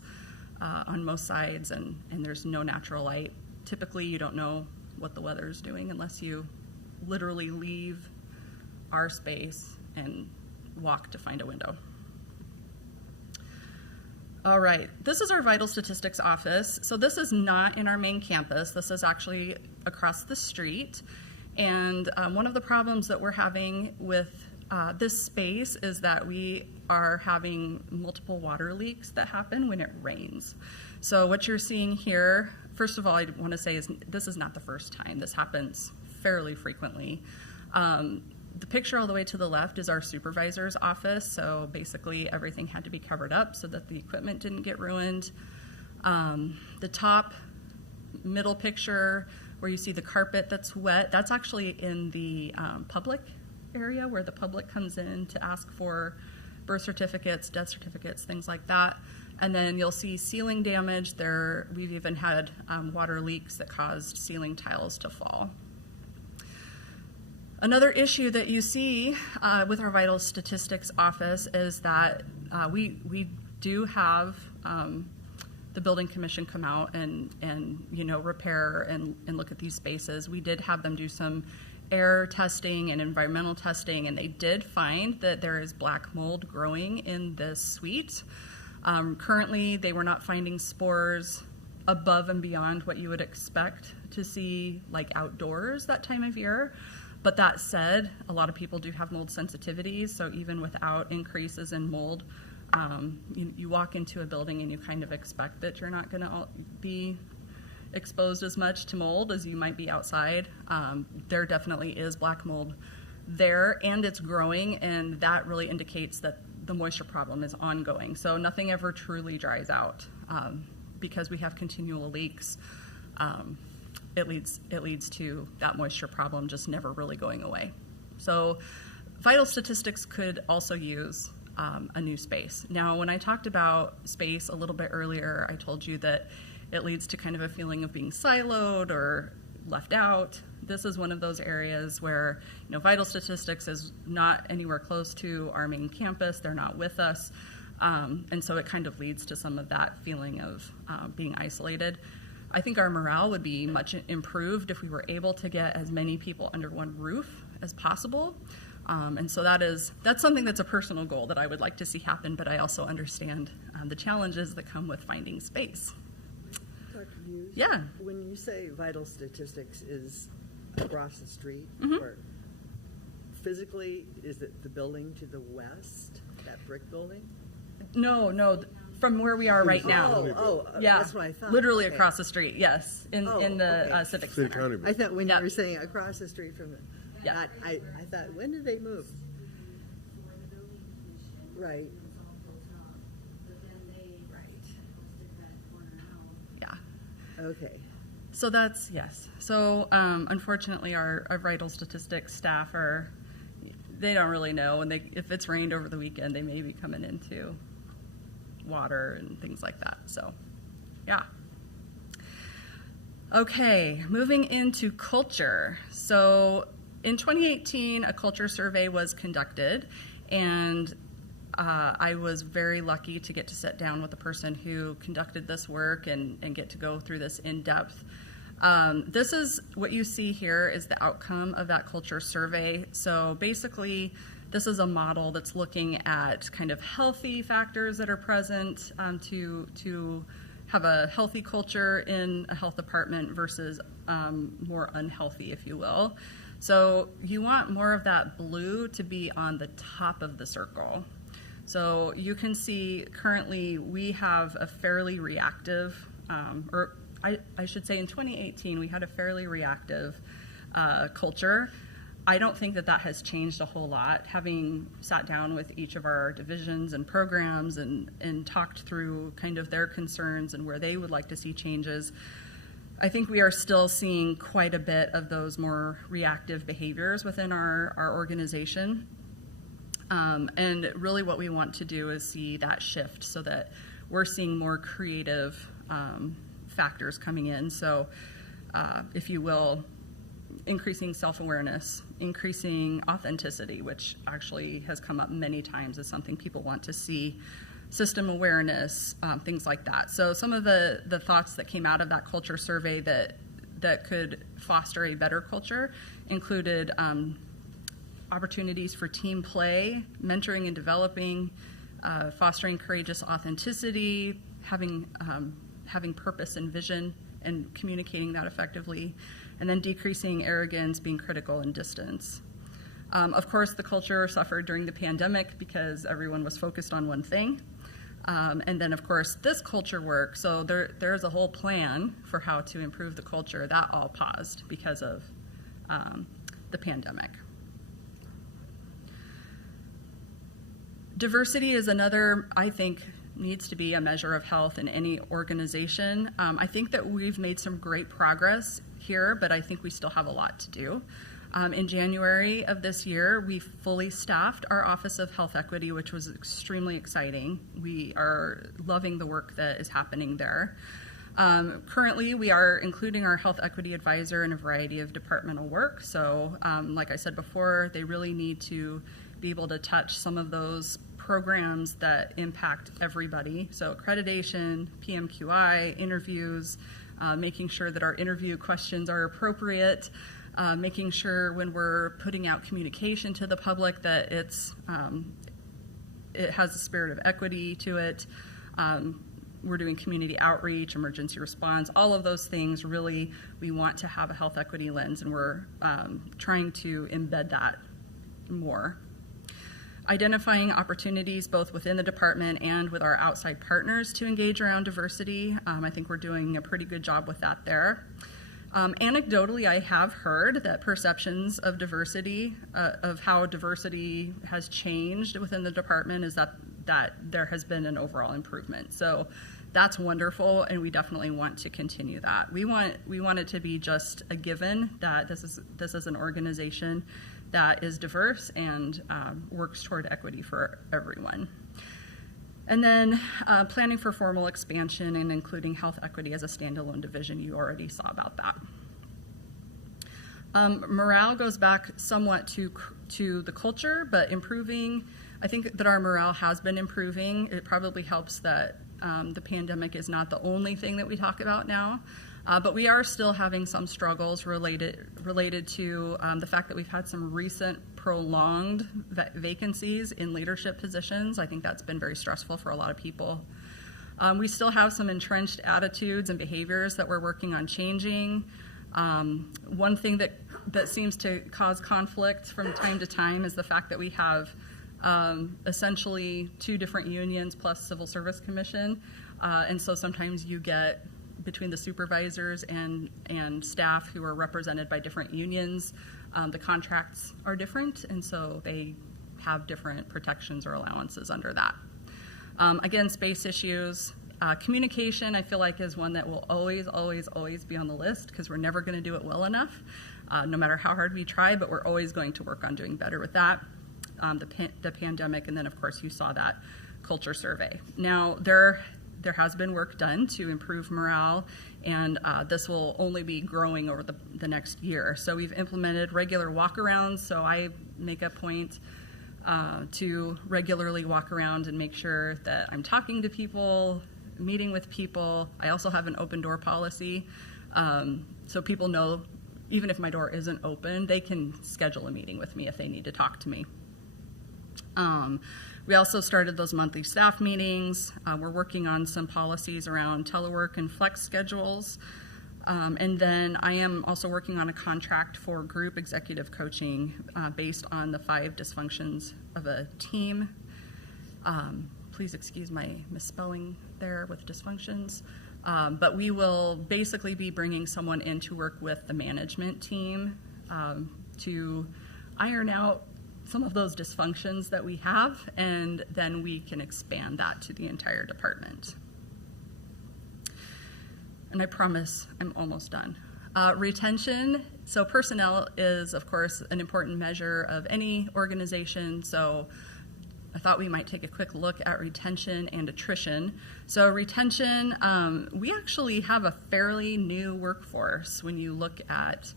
on most sides, and there's no natural light. Typically, you don't know what the weather is doing unless you literally leave our space and walk to find a window. All right, this is our vital statistics office. So this is not in our main campus. This is actually across the street. And one of the problems that we're having with this space is that we are having multiple water leaks that happen when it rains. So what you're seeing here, first of all, I want to say is this is not the first time. This happens fairly frequently. The picture all the way to the left is our supervisor's office. So basically everything had to be covered up so that the equipment didn't get ruined. The top middle picture where you see the carpet that's wet, that's actually in the public area where the public comes in to ask for birth certificates, death certificates, things like that. And then you'll see ceiling damage there. We've even had water leaks that caused ceiling tiles to fall. Another issue that you see with our vital statistics office is that we do have the building commission come out and repair and look at these spaces. We did have them do some air testing and environmental testing, and they did find that there is black mold growing in this suite. Currently, they were not finding spores above and beyond what you would expect to see like outdoors that time of year. But that said, a lot of people do have mold sensitivities, so even without increases in mold, you walk into a building and you kind of expect that you're not going to be exposed as much to mold as you might be outside. There definitely is black mold there, and it's growing, and that really indicates that the moisture problem is ongoing. So nothing ever truly dries out because we have continual leaks. It leads to that moisture problem just never really going away. So vital statistics could also use a new space. Now, when I talked about space a little bit earlier, I told you that it leads to kind of a feeling of being siloed or left out. This is one of those areas where vital statistics is not anywhere close to our main campus. They're not with us. And so it kind of leads to some of that feeling of being isolated. I think our morale would be much improved if we were able to get as many people under one roof as possible. And so that's something that's a personal goal that I would like to see happen, but I also understand the challenges that come with finding space. Dr. Hughes? Yeah. When you say vital statistics is across the street, or physically, is it the building to the west, that brick building? No, from where we are right now. Yeah, that's what I thought. literally Okay. across the street, yes, in the okay. Civic City Center. County. I thought when you Yeah. were saying across the street from the, Yeah. I thought, when did they move? Right. It was all built up, but then they posted that corner out. Yeah. Okay. So that's, yes. So unfortunately, our vital statistics staff they don't really know. And if it's rained over the weekend, they may be coming into water and things like that. So, yeah. Okay, moving into culture. So in 2018, a culture survey was conducted, and I was very lucky to get to sit down with the person who conducted this work and get to go through this in depth. This is what you see here is the outcome of that culture survey. So basically, this is a model that's looking at kind of healthy factors that are present to have a healthy culture in a health department versus more unhealthy, if you will. So you want more of that blue to be on the top of the circle. So you can see currently we have a fairly reactive, or I should say in 2018 we had a fairly reactive culture. I don't think that has changed a whole lot. Having sat down with each of our divisions and programs and talked through kind of their concerns and where they would like to see changes, I think we are still seeing quite a bit of those more reactive behaviors within our organization. And really what we want to do is see that shift so that we're seeing more creative factors coming in. So, if you will, increasing self-awareness, increasing authenticity, which actually has come up many times as something people want to see, system awareness, things like that. So some of the thoughts that came out of that culture survey that could foster a better culture included opportunities for team play, mentoring and developing, fostering courageous authenticity, having purpose and vision and communicating that effectively, and then decreasing arrogance, being critical, and distance. Of course, the culture suffered during the pandemic because everyone was focused on one thing. And then, of course, this culture work, so there's a whole plan for how to improve the culture. That all paused because of the pandemic. Diversity is another, I think, needs to be a measure of health in any organization. I think that we've made some great progress here, but I think we still have a lot to do. In January of this year, we fully staffed our Office of Health Equity, which was extremely exciting. We are loving the work that is happening there. Currently, we are including our Health Equity Advisor in a variety of departmental work. So, like I said before, they really need to be able to touch some of those programs that impact everybody. So accreditation, PMQI, interviews, making sure that our interview questions are appropriate, making sure when we're putting out communication to the public that it has a spirit of equity to it. We're doing community outreach, emergency response, all of those things. Really, we want to have a health equity lens, and we're trying to embed that more. Identifying opportunities both within the department and with our outside partners to engage around diversity. I think we're doing a pretty good job with that there. Anecdotally, I have heard that perceptions of diversity, of how diversity has changed within the department, is that there has been an overall improvement. So that's wonderful, and we definitely want to continue that. We want it to be just a given that this is an organization that is diverse and works toward equity for everyone. And then planning for formal expansion and including health equity as a standalone division. You already saw about that. Morale goes back somewhat to the culture, but improving. I think that our morale has been improving. It probably helps that the pandemic is not the only thing that we talk about now. But we are still having some struggles related to the fact that we've had some recent prolonged vacancies in leadership positions. I think that's been very stressful for a lot of people. We still have some entrenched attitudes and behaviors that we're working on changing. One thing that seems to cause conflict from time to time is the fact that we have essentially two different unions plus Civil Service Commission. And so sometimes you get between the supervisors and staff who are represented by different unions, the contracts are different, and so they have different protections or allowances under that. Again, space issues. Communication, I feel like, is one that will always, always, always be on the list because we're never going to do it well enough, no matter how hard we try, but we're always going to work on doing better with that. The pandemic, and then, of course, you saw that culture survey. Now, there has been work done to improve morale, and this will only be growing over the next year. So we've implemented regular walkarounds, so I make a point to regularly walk around and make sure that I'm talking to people, meeting with people. I also have an open door policy, so people know even if my door isn't open, they can schedule a meeting with me if they need to talk to me. We also started those monthly staff meetings. We're working on some policies around telework and flex schedules. And then I am also working on a contract for group executive coaching based on the 5 dysfunctions of a team. Please excuse my misspelling there with dysfunctions. But we will basically be bringing someone in to work with the management team to iron out some of those dysfunctions that we have, and then we can expand that to the entire department. And I promise I'm almost done. Retention, so personnel is, of course, an important measure of any organization, so I thought we might take a quick look at retention and attrition. So retention, we actually have a fairly new workforce when you look at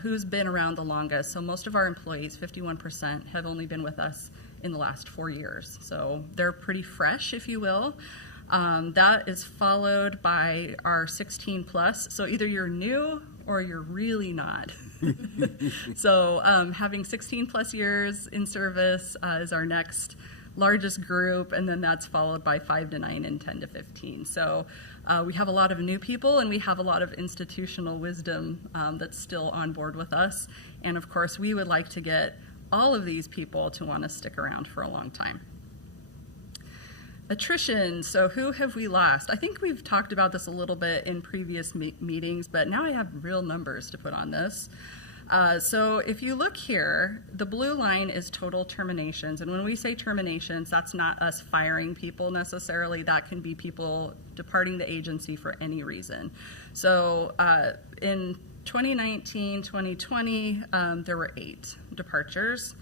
who's been around the longest. So most of our employees, 51%, have only been with us in the last 4 years. So they're pretty fresh, if you will. That is followed by our 16 plus. So either you're new or you're really not. So having 16 plus years in service is our next largest group, and then that's followed by 5 to 9 and 10 to 15. So we have a lot of new people, and we have a lot of institutional wisdom that's still on board with us. And of course, we would like to get all of these people to want to stick around for a long time. Attrition, so who have we lost? I think we've talked about this a little bit in previous meetings, but now I have real numbers to put on this. So if you look here, the blue line is total terminations. And when we say terminations, that's not us firing people necessarily. That can be people departing the agency for any reason. So in 2019, 2020, there were 8 departures.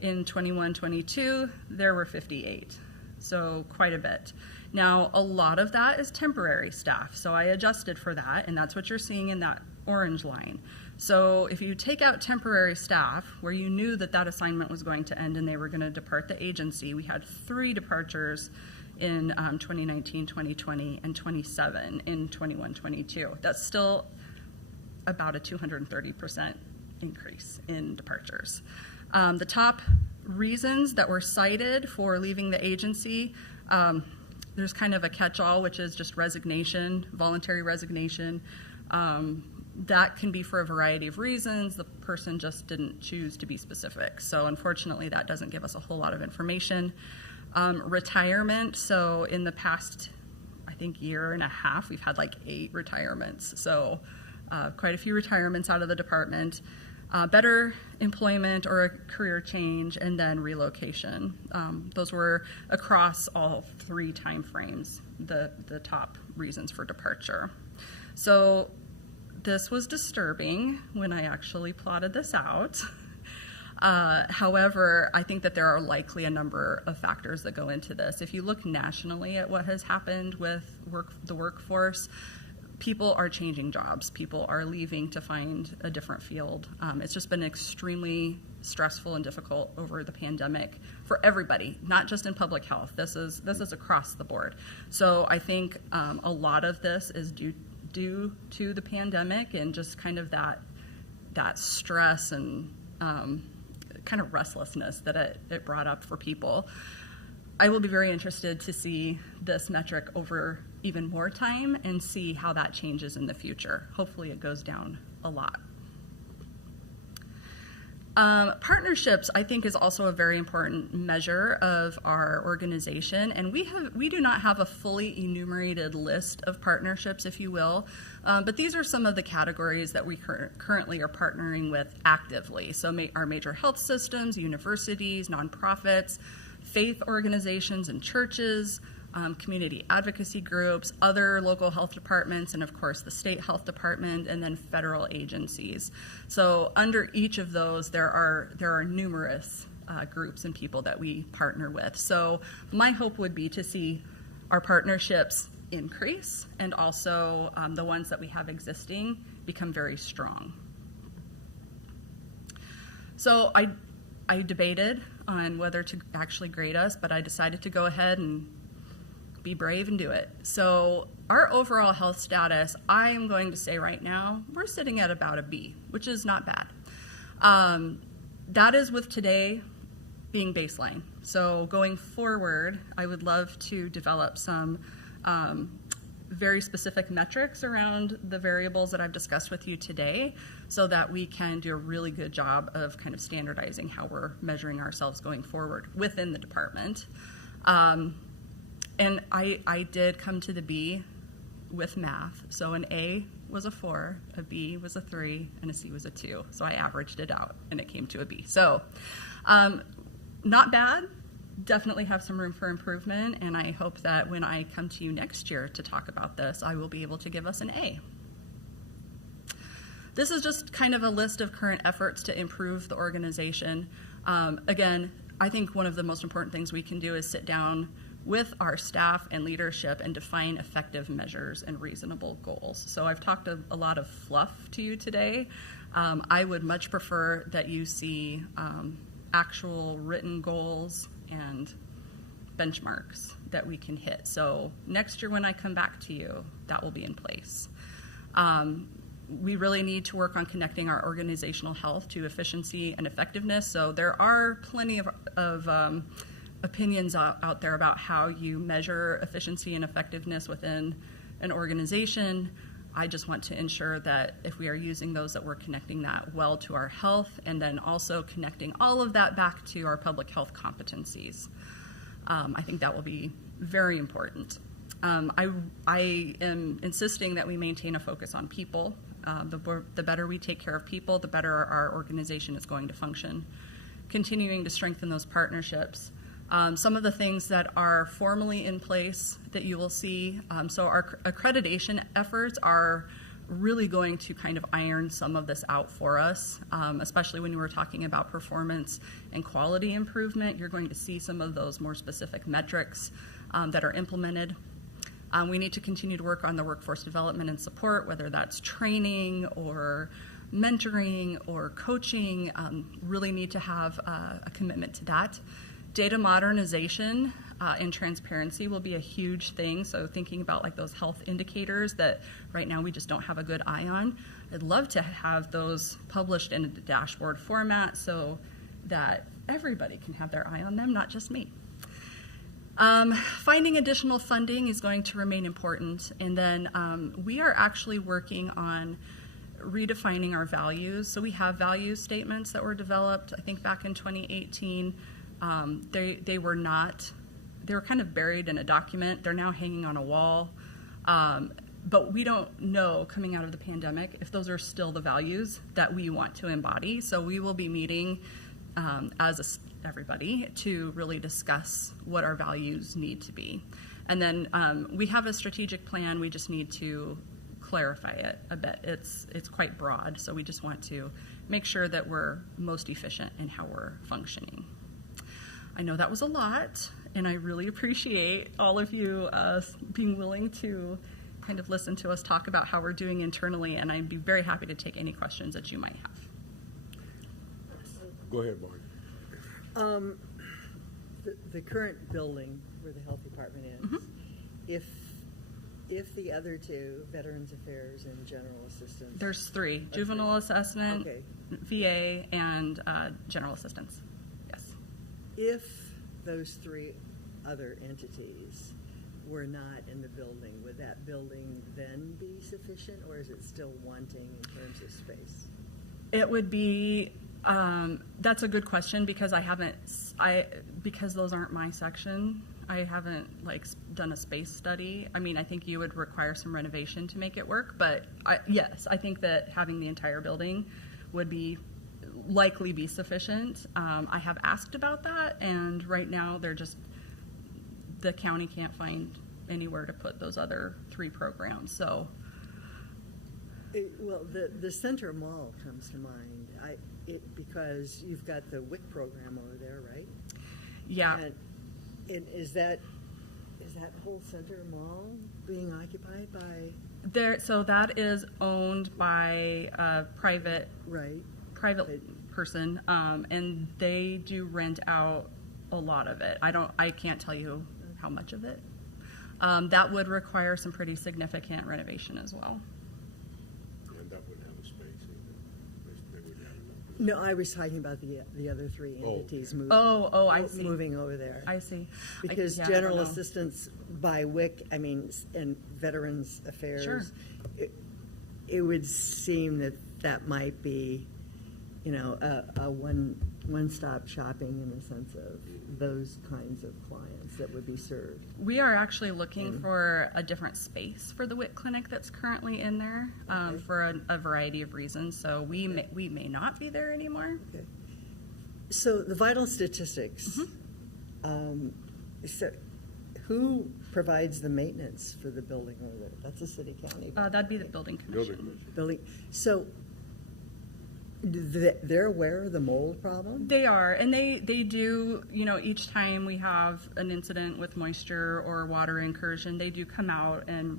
In 21-22, there were 58. So quite a bit. Now, a lot of that is temporary staff. So I adjusted for that, and that's what you're seeing in that orange line. So if you take out temporary staff, where you knew that that assignment was going to end and they were going to depart the agency, we had 3 departures in 2019, 2020, and 27 in 21-22. That's still about a 230% increase in departures. The top reasons that were cited for leaving the agency, there's kind of a catch-all, which is just resignation, voluntary resignation. That can be for a variety of reasons. The person just didn't choose to be specific. So unfortunately, that doesn't give us a whole lot of information. Retirement, so in the past, I think, year and a half, we've had like 8 retirements. So quite a few retirements out of the department. Better employment or a career change, and then relocation. Those were across all 3 time frames, the top reasons for departure. So this was disturbing when I actually plotted this out. However, I think that there are likely a number of factors that go into this. If you look nationally at what has happened with the workforce, people are changing jobs. People are leaving to find a different field. It's just been extremely stressful and difficult over the pandemic for everybody, not just in public health. This is across the board. So I think a lot of this is due to the pandemic and just kind of that stress and kind of restlessness that it brought up for people. I will be very interested to see this metric over even more time and see how that changes in the future. Hopefully it goes down a lot. Partnerships, I think, is also a very important measure of our organization, and we do not have a fully enumerated list of partnerships, if you will, but these are some of the categories that we currently are partnering with actively. So our major health systems, universities, nonprofits, faith organizations and churches, community advocacy groups, other local health departments, and of course the state health department, and then federal agencies. So under each of those, there are numerous groups and people that we partner with. So my hope would be to see our partnerships increase, and also the ones that we have existing become very strong. So I debated on whether to actually grade us, but I decided to go ahead and be brave and do it. So our overall health status, I am going to say right now, we're sitting at about a B, which is not bad. That is with today being baseline. So going forward, I would love to develop some very specific metrics around the variables that I've discussed with you today, so that we can do a really good job of kind of standardizing how we're measuring ourselves going forward within the department. And I did come to the B with math. So an A was a 4, a B was a 3, and a C was a 2. So I averaged it out, and it came to a B. So not bad. Definitely have some room for improvement, and I hope that when I come to you next year to talk about this, I will be able to give us an A. This is just kind of a list of current efforts to improve the organization. Again, I think one of the most important things we can do is sit down with our staff and leadership and define effective measures and reasonable goals. So I've talked a lot of fluff to you today. I would much prefer that you see actual written goals and benchmarks that we can hit. So next year when I come back to you, that will be in place. We really need to work on connecting our organizational health to efficiency and effectiveness. So there are plenty of opinions out there about how you measure efficiency and effectiveness within an organization. I just want to ensure that if we are using those, that we're connecting that well to our health, and then also connecting all of that back to our public health competencies. I think that will be very important. I am insisting that we maintain a focus on people. The better we take care of people, the better our organization is going to function. Continuing to strengthen those partnerships. Some of the things that are formally in place that you will see, so our accreditation efforts are really going to kind of iron some of this out for us, especially when we're talking about performance and quality improvement. You're going to see some of those more specific metrics that are implemented. We need to continue to work on the workforce development and support, whether that's training or mentoring or coaching. Really need to have a commitment to that. Data modernization and transparency will be a huge thing. So thinking about like those health indicators that right now we just don't have a good eye on. I'd love to have those published in a dashboard format so that everybody can have their eye on them, not just me. Finding additional funding is going to remain important. And then we are actually working on redefining our values. So we have value statements that were developed, I think back in 2018. They were kind of buried in a document. They're now hanging on a wall. But we don't know, coming out of the pandemic, if those are still the values that we want to embody. So we will be meeting everybody to really discuss what our values need to be. And then we have a strategic plan. We just need to clarify it a bit. It's quite broad, so we just want to make sure that we're most efficient in how we're functioning. I know that was a lot, and I really appreciate all of you being willing to kind of listen to us talk about how we're doing internally, and I'd be very happy to take any questions that you might have. Go ahead, Marty. The current building where the health department is, Mm-hmm. if the other two, Veterans Affairs and General Assistance. There's 3, juvenile assessment, Okay. VA, and general assistance. Yes. If those 3 other entities were not in the building, would that building then be sufficient, or is it still wanting in terms of space? It would be That's a good question because because those aren't my section. I haven't done a space study. I mean, I think you would require some renovation to make it work, but yes, I think that having the entire building would likely be sufficient. I have asked about that, and right now the county can't find anywhere to put those other 3 programs. So, Well, the Center Mall comes to mind. Because you've got the WIC program over there, right? yeah. And is that whole Center Mall being occupied by? So that is owned by a private Right. person, and they do rent out a lot of it. I can't tell you how much of it. That would require some pretty significant renovation as well. And that wouldn't have a space either. They wouldn't have enough. No, I was talking about the other 3 Oh, entities okay. moving. I see. Moving over there. I see. Because I general don't know. assistance by WIC, and Veterans Affairs, Sure. it would seem that might be, a one-stop shopping in the sense of those kinds of clients that would be served. We are actually looking for a different space for the WIC clinic that's currently in there Okay. for a variety of reasons. So we may not be there anymore. Okay. So the vital statistics, so who provides the maintenance for the building over there? That's a city county. That'd be the building commission. Building commission. Building. So they're aware of the mold problem? They are, and they do, each time we have an incident with moisture or water incursion, they do come out and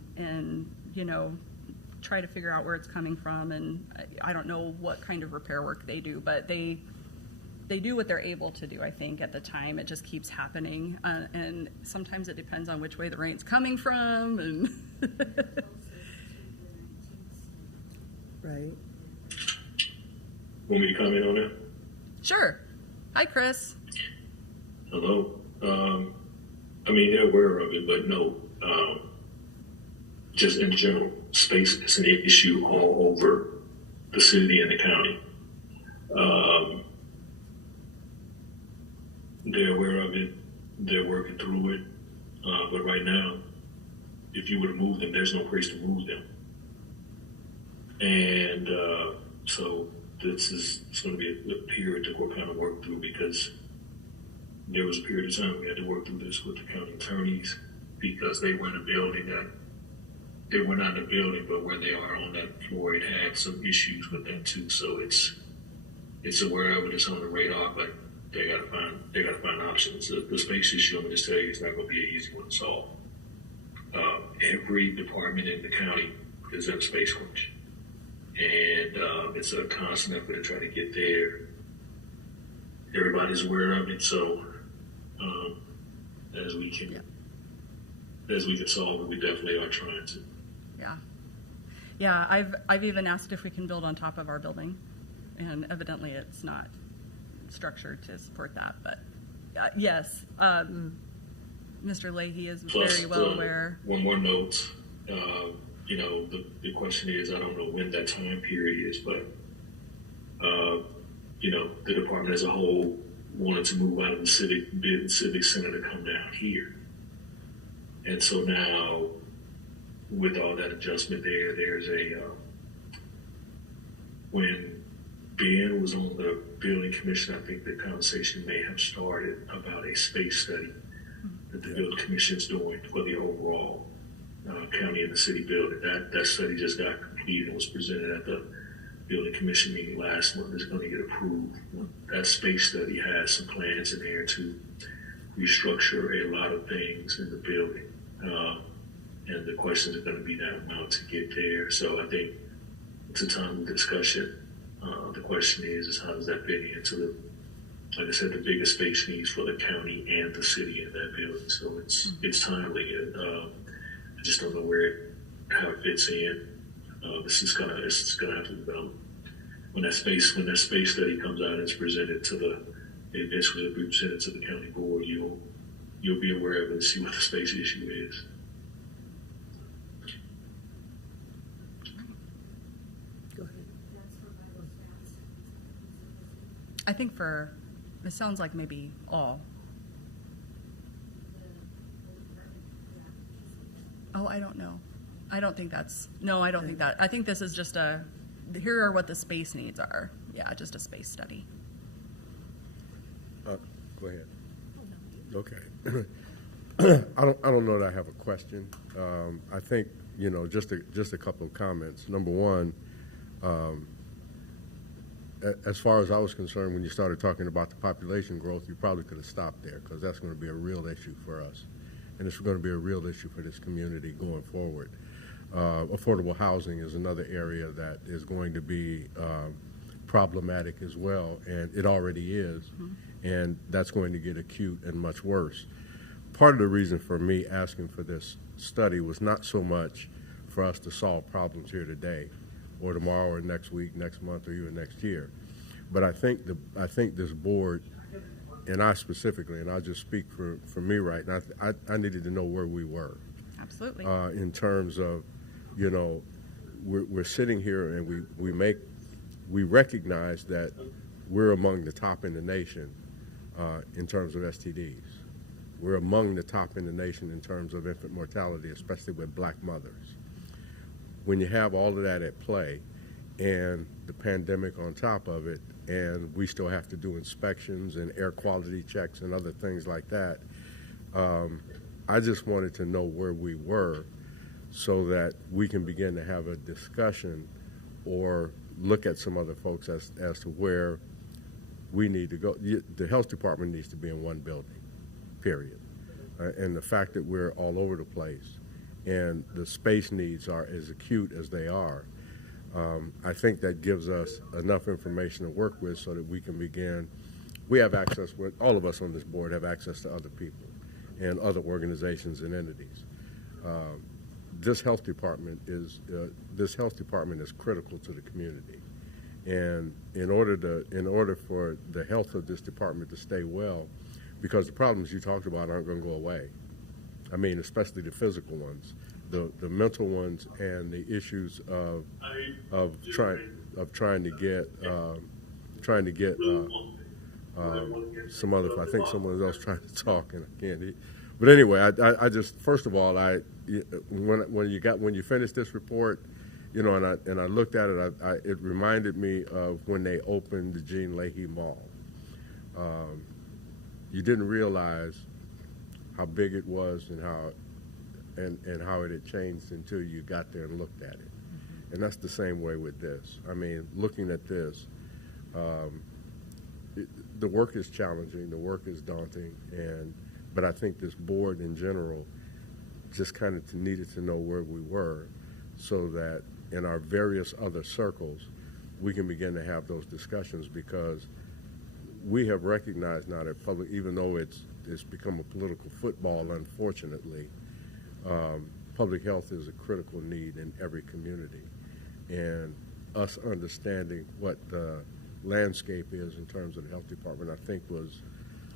try to figure out where it's coming from. And I don't know what kind of repair work they do, but they do what they're able to do, I think, at the time. It just keeps happening. And sometimes it depends on which way the rain's coming from. And Right. Want me to comment on that? Sure. Hi, Chris. Hello. I mean, they're aware of it, but no. Just in general, space is an issue all over the city and the county. They're aware of it. They're working through it. But right now, if you were to move them, there's no place to move them. And so it's going to be a period to kind of work through, because there was a period of time we had to work through this with the county attorneys, because they were in a building they were not in a building, but where they are on that floor, it had some issues with them too. So it's aware of it, it's on the radar, but they got to find options. The space issue, I'm going to just tell you, it's not going to be an easy one to solve. Every department in the county is in a space crunch. And it's a constant effort to try to get there. Everybody's aware of it, so as we can solve it, we definitely are trying to. Yeah. I've even asked if we can build on top of our building, and evidently it's not structured to support that. But yes, Mr. Leahy is Plus, very well aware. One more note. The question is, I don't know when that time period is, but, the department as a whole wanted to move out of the civic center to come down here. And so now, with all that adjustment there's when Ben was on the building commission, I think the conversation may have started about a space study that the building commission is doing for the overall county and the city building. That study just got completed and was presented at the building commission meeting last month. It's going to get approved. That space study has some plans in there to restructure a lot of things in the building. And the questions are going to be that amount to get there. So I think it's a timely discussion. The question is how does that fit into like I said, the biggest space needs for the county and the city in that building. So it's timely. I just don't know how it fits in. It's gonna have to develop. When that space study comes out and it's presented to the county board, you'll be aware of it and see what the space issue is. Go ahead. That's for vital stats. I think it sounds like maybe all. Oh, I don't know. I don't think I don't think that. I think this is just here are what the space needs are. Yeah, just a space study. Go ahead. Okay. I don't know that I have a question. I think, just a couple of comments. Number one, as far as I was concerned, when you started talking about the population growth, you probably could have stopped there, because that's going to be a real issue for us. And it's going to be a real issue for this community going forward. Affordable housing is another area that is going to be problematic as well, and it already is, and that's going to get acute and much worse. Part of the reason for me asking for this study was not so much for us to solve problems here today, or tomorrow, or next week, next month, or even next year, but I think this board, and I specifically, and I'll just speak for me right now, I needed to know where we were. Absolutely. In terms of, we're sitting here and we recognize that we're among the top in the nation in terms of STDs. We're among the top in the nation in terms of infant mortality, especially with black mothers. When you have all of that at play and the pandemic on top of it, and we still have to do inspections and air quality checks and other things like that, I just wanted to know where we were so that we can begin to have a discussion or look at some other folks as to where we need to go. The health department needs to be in one building, period. And the fact that we're all over the place and the space needs are as acute as they are, I think that gives us enough information to work with so that we can begin. We have access, all of us on this board have access to other people and other organizations and entities. This health department is critical to the community, and in order for the health of this department to stay well, because the problems you talked about aren't going to go away. I mean, especially the physical ones, the mental ones, and the issues of trying to get some other. I think someone else trying to talk and I can't eat. But anyway, I just, first of all, when you finished this report, and I looked at it, it reminded me of when they opened the Jean Leahy Mall. You didn't realize how big it was and how it had changed until you got there and looked at it. And that's the same way with this. I mean, looking at this, the work is challenging, the work is daunting, but I think this board in general just kind of needed to know where we were so that in our various other circles, we can begin to have those discussions, because we have recognized now that public, even though it's become a political football, unfortunately, public health is a critical need in every community. And us understanding what the landscape is in terms of the health department, I think was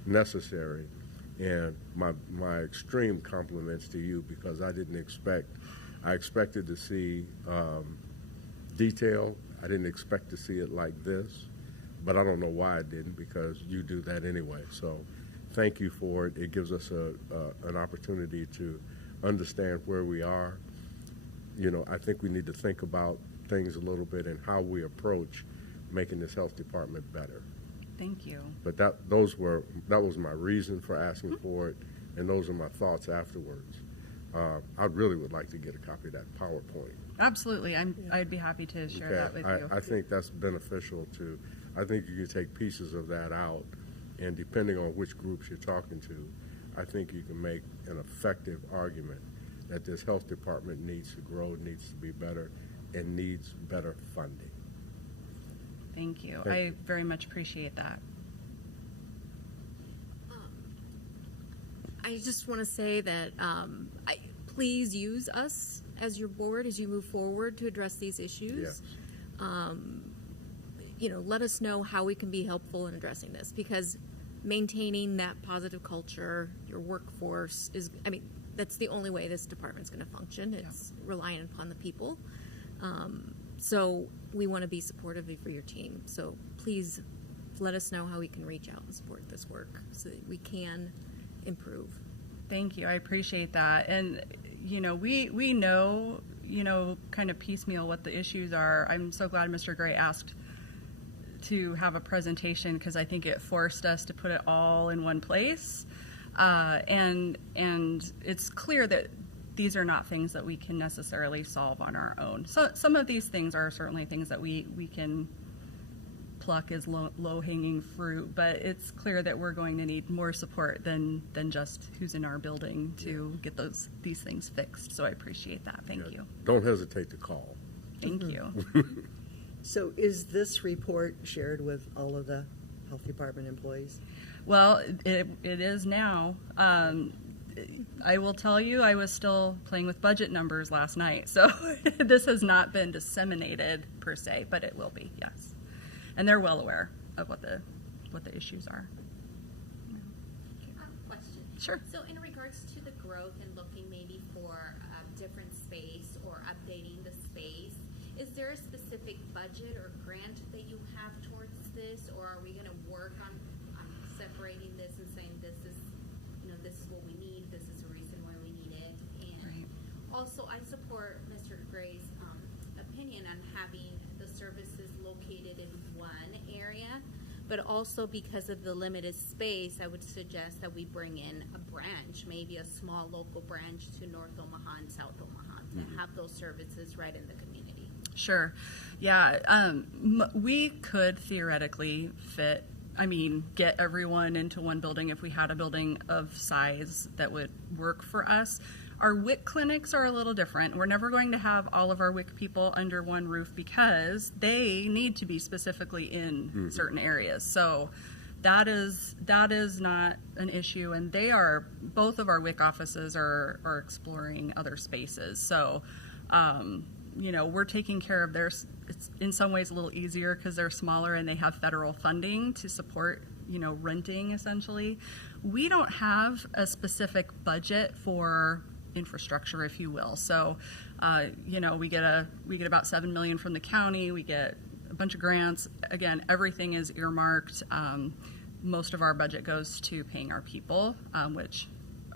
necessary. And my extreme compliments to you, because I expected to see detail. I didn't expect to see it like this, but I don't know why I didn't, because you do that anyway. So thank you for it. It gives us an opportunity to understand where we are. I think we need to think about things a little bit and how we approach making this health department better. Thank you. But that was my reason for asking for it, and those are my thoughts afterwards. I really would like to get a copy of that PowerPoint. Absolutely. I'd be happy to share that with you. I think that's beneficial to. I think you can take pieces of that out, and depending on which groups you're talking to, I think you can make an effective argument that this health department needs to grow, needs to be better, and needs better funding. Thank you. Thank I very much appreciate that. I just want to say that please use us as your board as you move forward to address these issues. Yeah. Let us know how we can be helpful in addressing this, because maintaining that positive culture, your workforce that's the only way this department's going to function. It's reliant upon the people. So we want to be supportive for your team. So please let us know how we can reach out and support this work so that we can improve. Thank you. I appreciate that. And, we know, kind of piecemeal what the issues are. I'm so glad Mr. Gray asked to have a presentation because I think it forced us to put it all in one place. And it's clear that these are not things that we can necessarily solve on our own. So some of these things are certainly things that we can pluck as low-hanging fruit, but it's clear that we're going to need more support than just who's in our building to get these things fixed. So I appreciate that. Thank you. Don't hesitate to call. Thank you. So is this report shared with all of the health department employees? Well, it is now. I will tell you, I was still playing with budget numbers last night, so this has not been disseminated per se, but it will be, yes. And they're well aware of what the issues are. Question. Sure. So in regards to the growth and looking maybe for different space or updating the space, is there a specific budget or grant that you have towards this, or are we going to work on separating this and saying this is what we need, this is the reason why we need it? And Right. also, I support Mr. Gray's opinion on having the services located in one area, but also because of the limited space, I would suggest that we bring in a branch, maybe a small local branch to North Omaha and South Omaha to have those services right in the community. Sure. Yeah. We could theoretically get everyone into one building if we had a building of size that would work for us. Our WIC clinics are a little different. We're never going to have all of our WIC people under one roof because they need to be specifically in certain areas. So that is not an issue, and both of our WIC offices are exploring other spaces. So we're taking care of theirs. It's in some ways a little easier because they're smaller and they have federal funding to support, renting essentially. We don't have a specific budget for infrastructure, if you will. So, we get about $7 million from the county. We get a bunch of grants. Again, everything is earmarked. Most of our budget goes to paying our people, which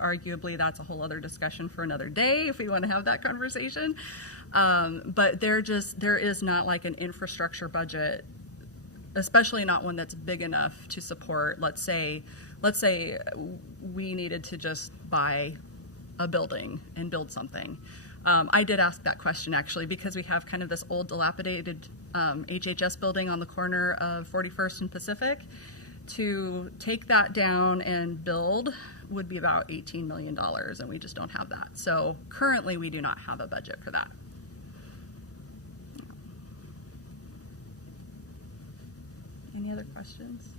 arguably that's a whole other discussion for another day if we want to have that conversation. But there is not like an infrastructure budget, especially not one that's big enough to support, let's say we needed to just buy a building and build something. I did ask that question actually because we have kind of this old dilapidated HHS building on the corner of 41st and Pacific. To take that down and build would be about $18 million, and we just don't have that. So currently we do not have a budget for that. Any other questions?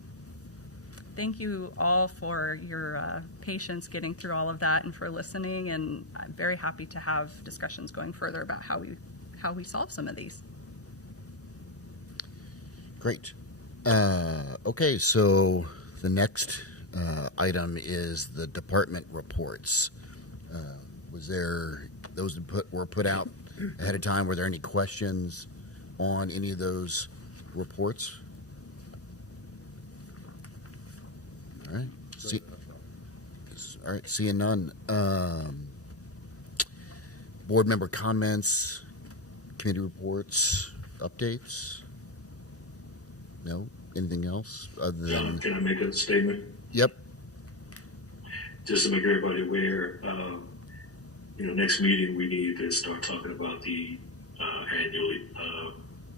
Thank you all for your patience getting through all of that and for listening, and I'm very happy to have discussions going further about how we solve some of these. Great. Okay, so the next item is the department reports. Was there those were put out ahead of time? Were there any questions on any of those reports? All right. Seeing none. Board member comments, committee reports, updates? No? Anything else other than? Can I make a statement? Yep. Just to make everybody aware, next meeting we need to start talking about the annual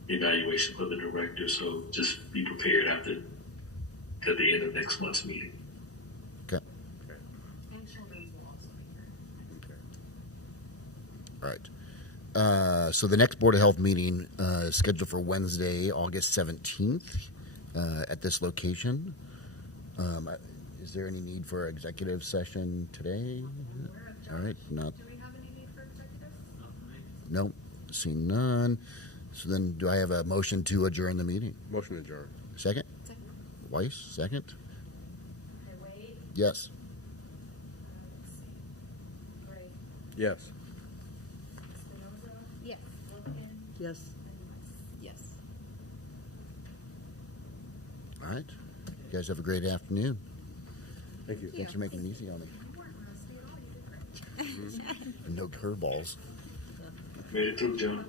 evaluation for the director. So just be prepared at the end of next month's meeting. Okay. And children's will also be here. All right. So the next Board of Health meeting is scheduled for Wednesday, August 17th at this location. Is there any need for executive session today? All right. Not. Do we have any need for executives? Nope. Seeing none. So then do I have a motion to adjourn the meeting? Motion adjourned. Second? Weiss, second? Okay, Wade, Yes. Gray, Yes. Espinoza? Yes. Wilkin? Yes. And Weiss? Yes. All right. You guys have a great afternoon. Thank you. Thanks for making it easy on me. No curveballs. Made it through, John.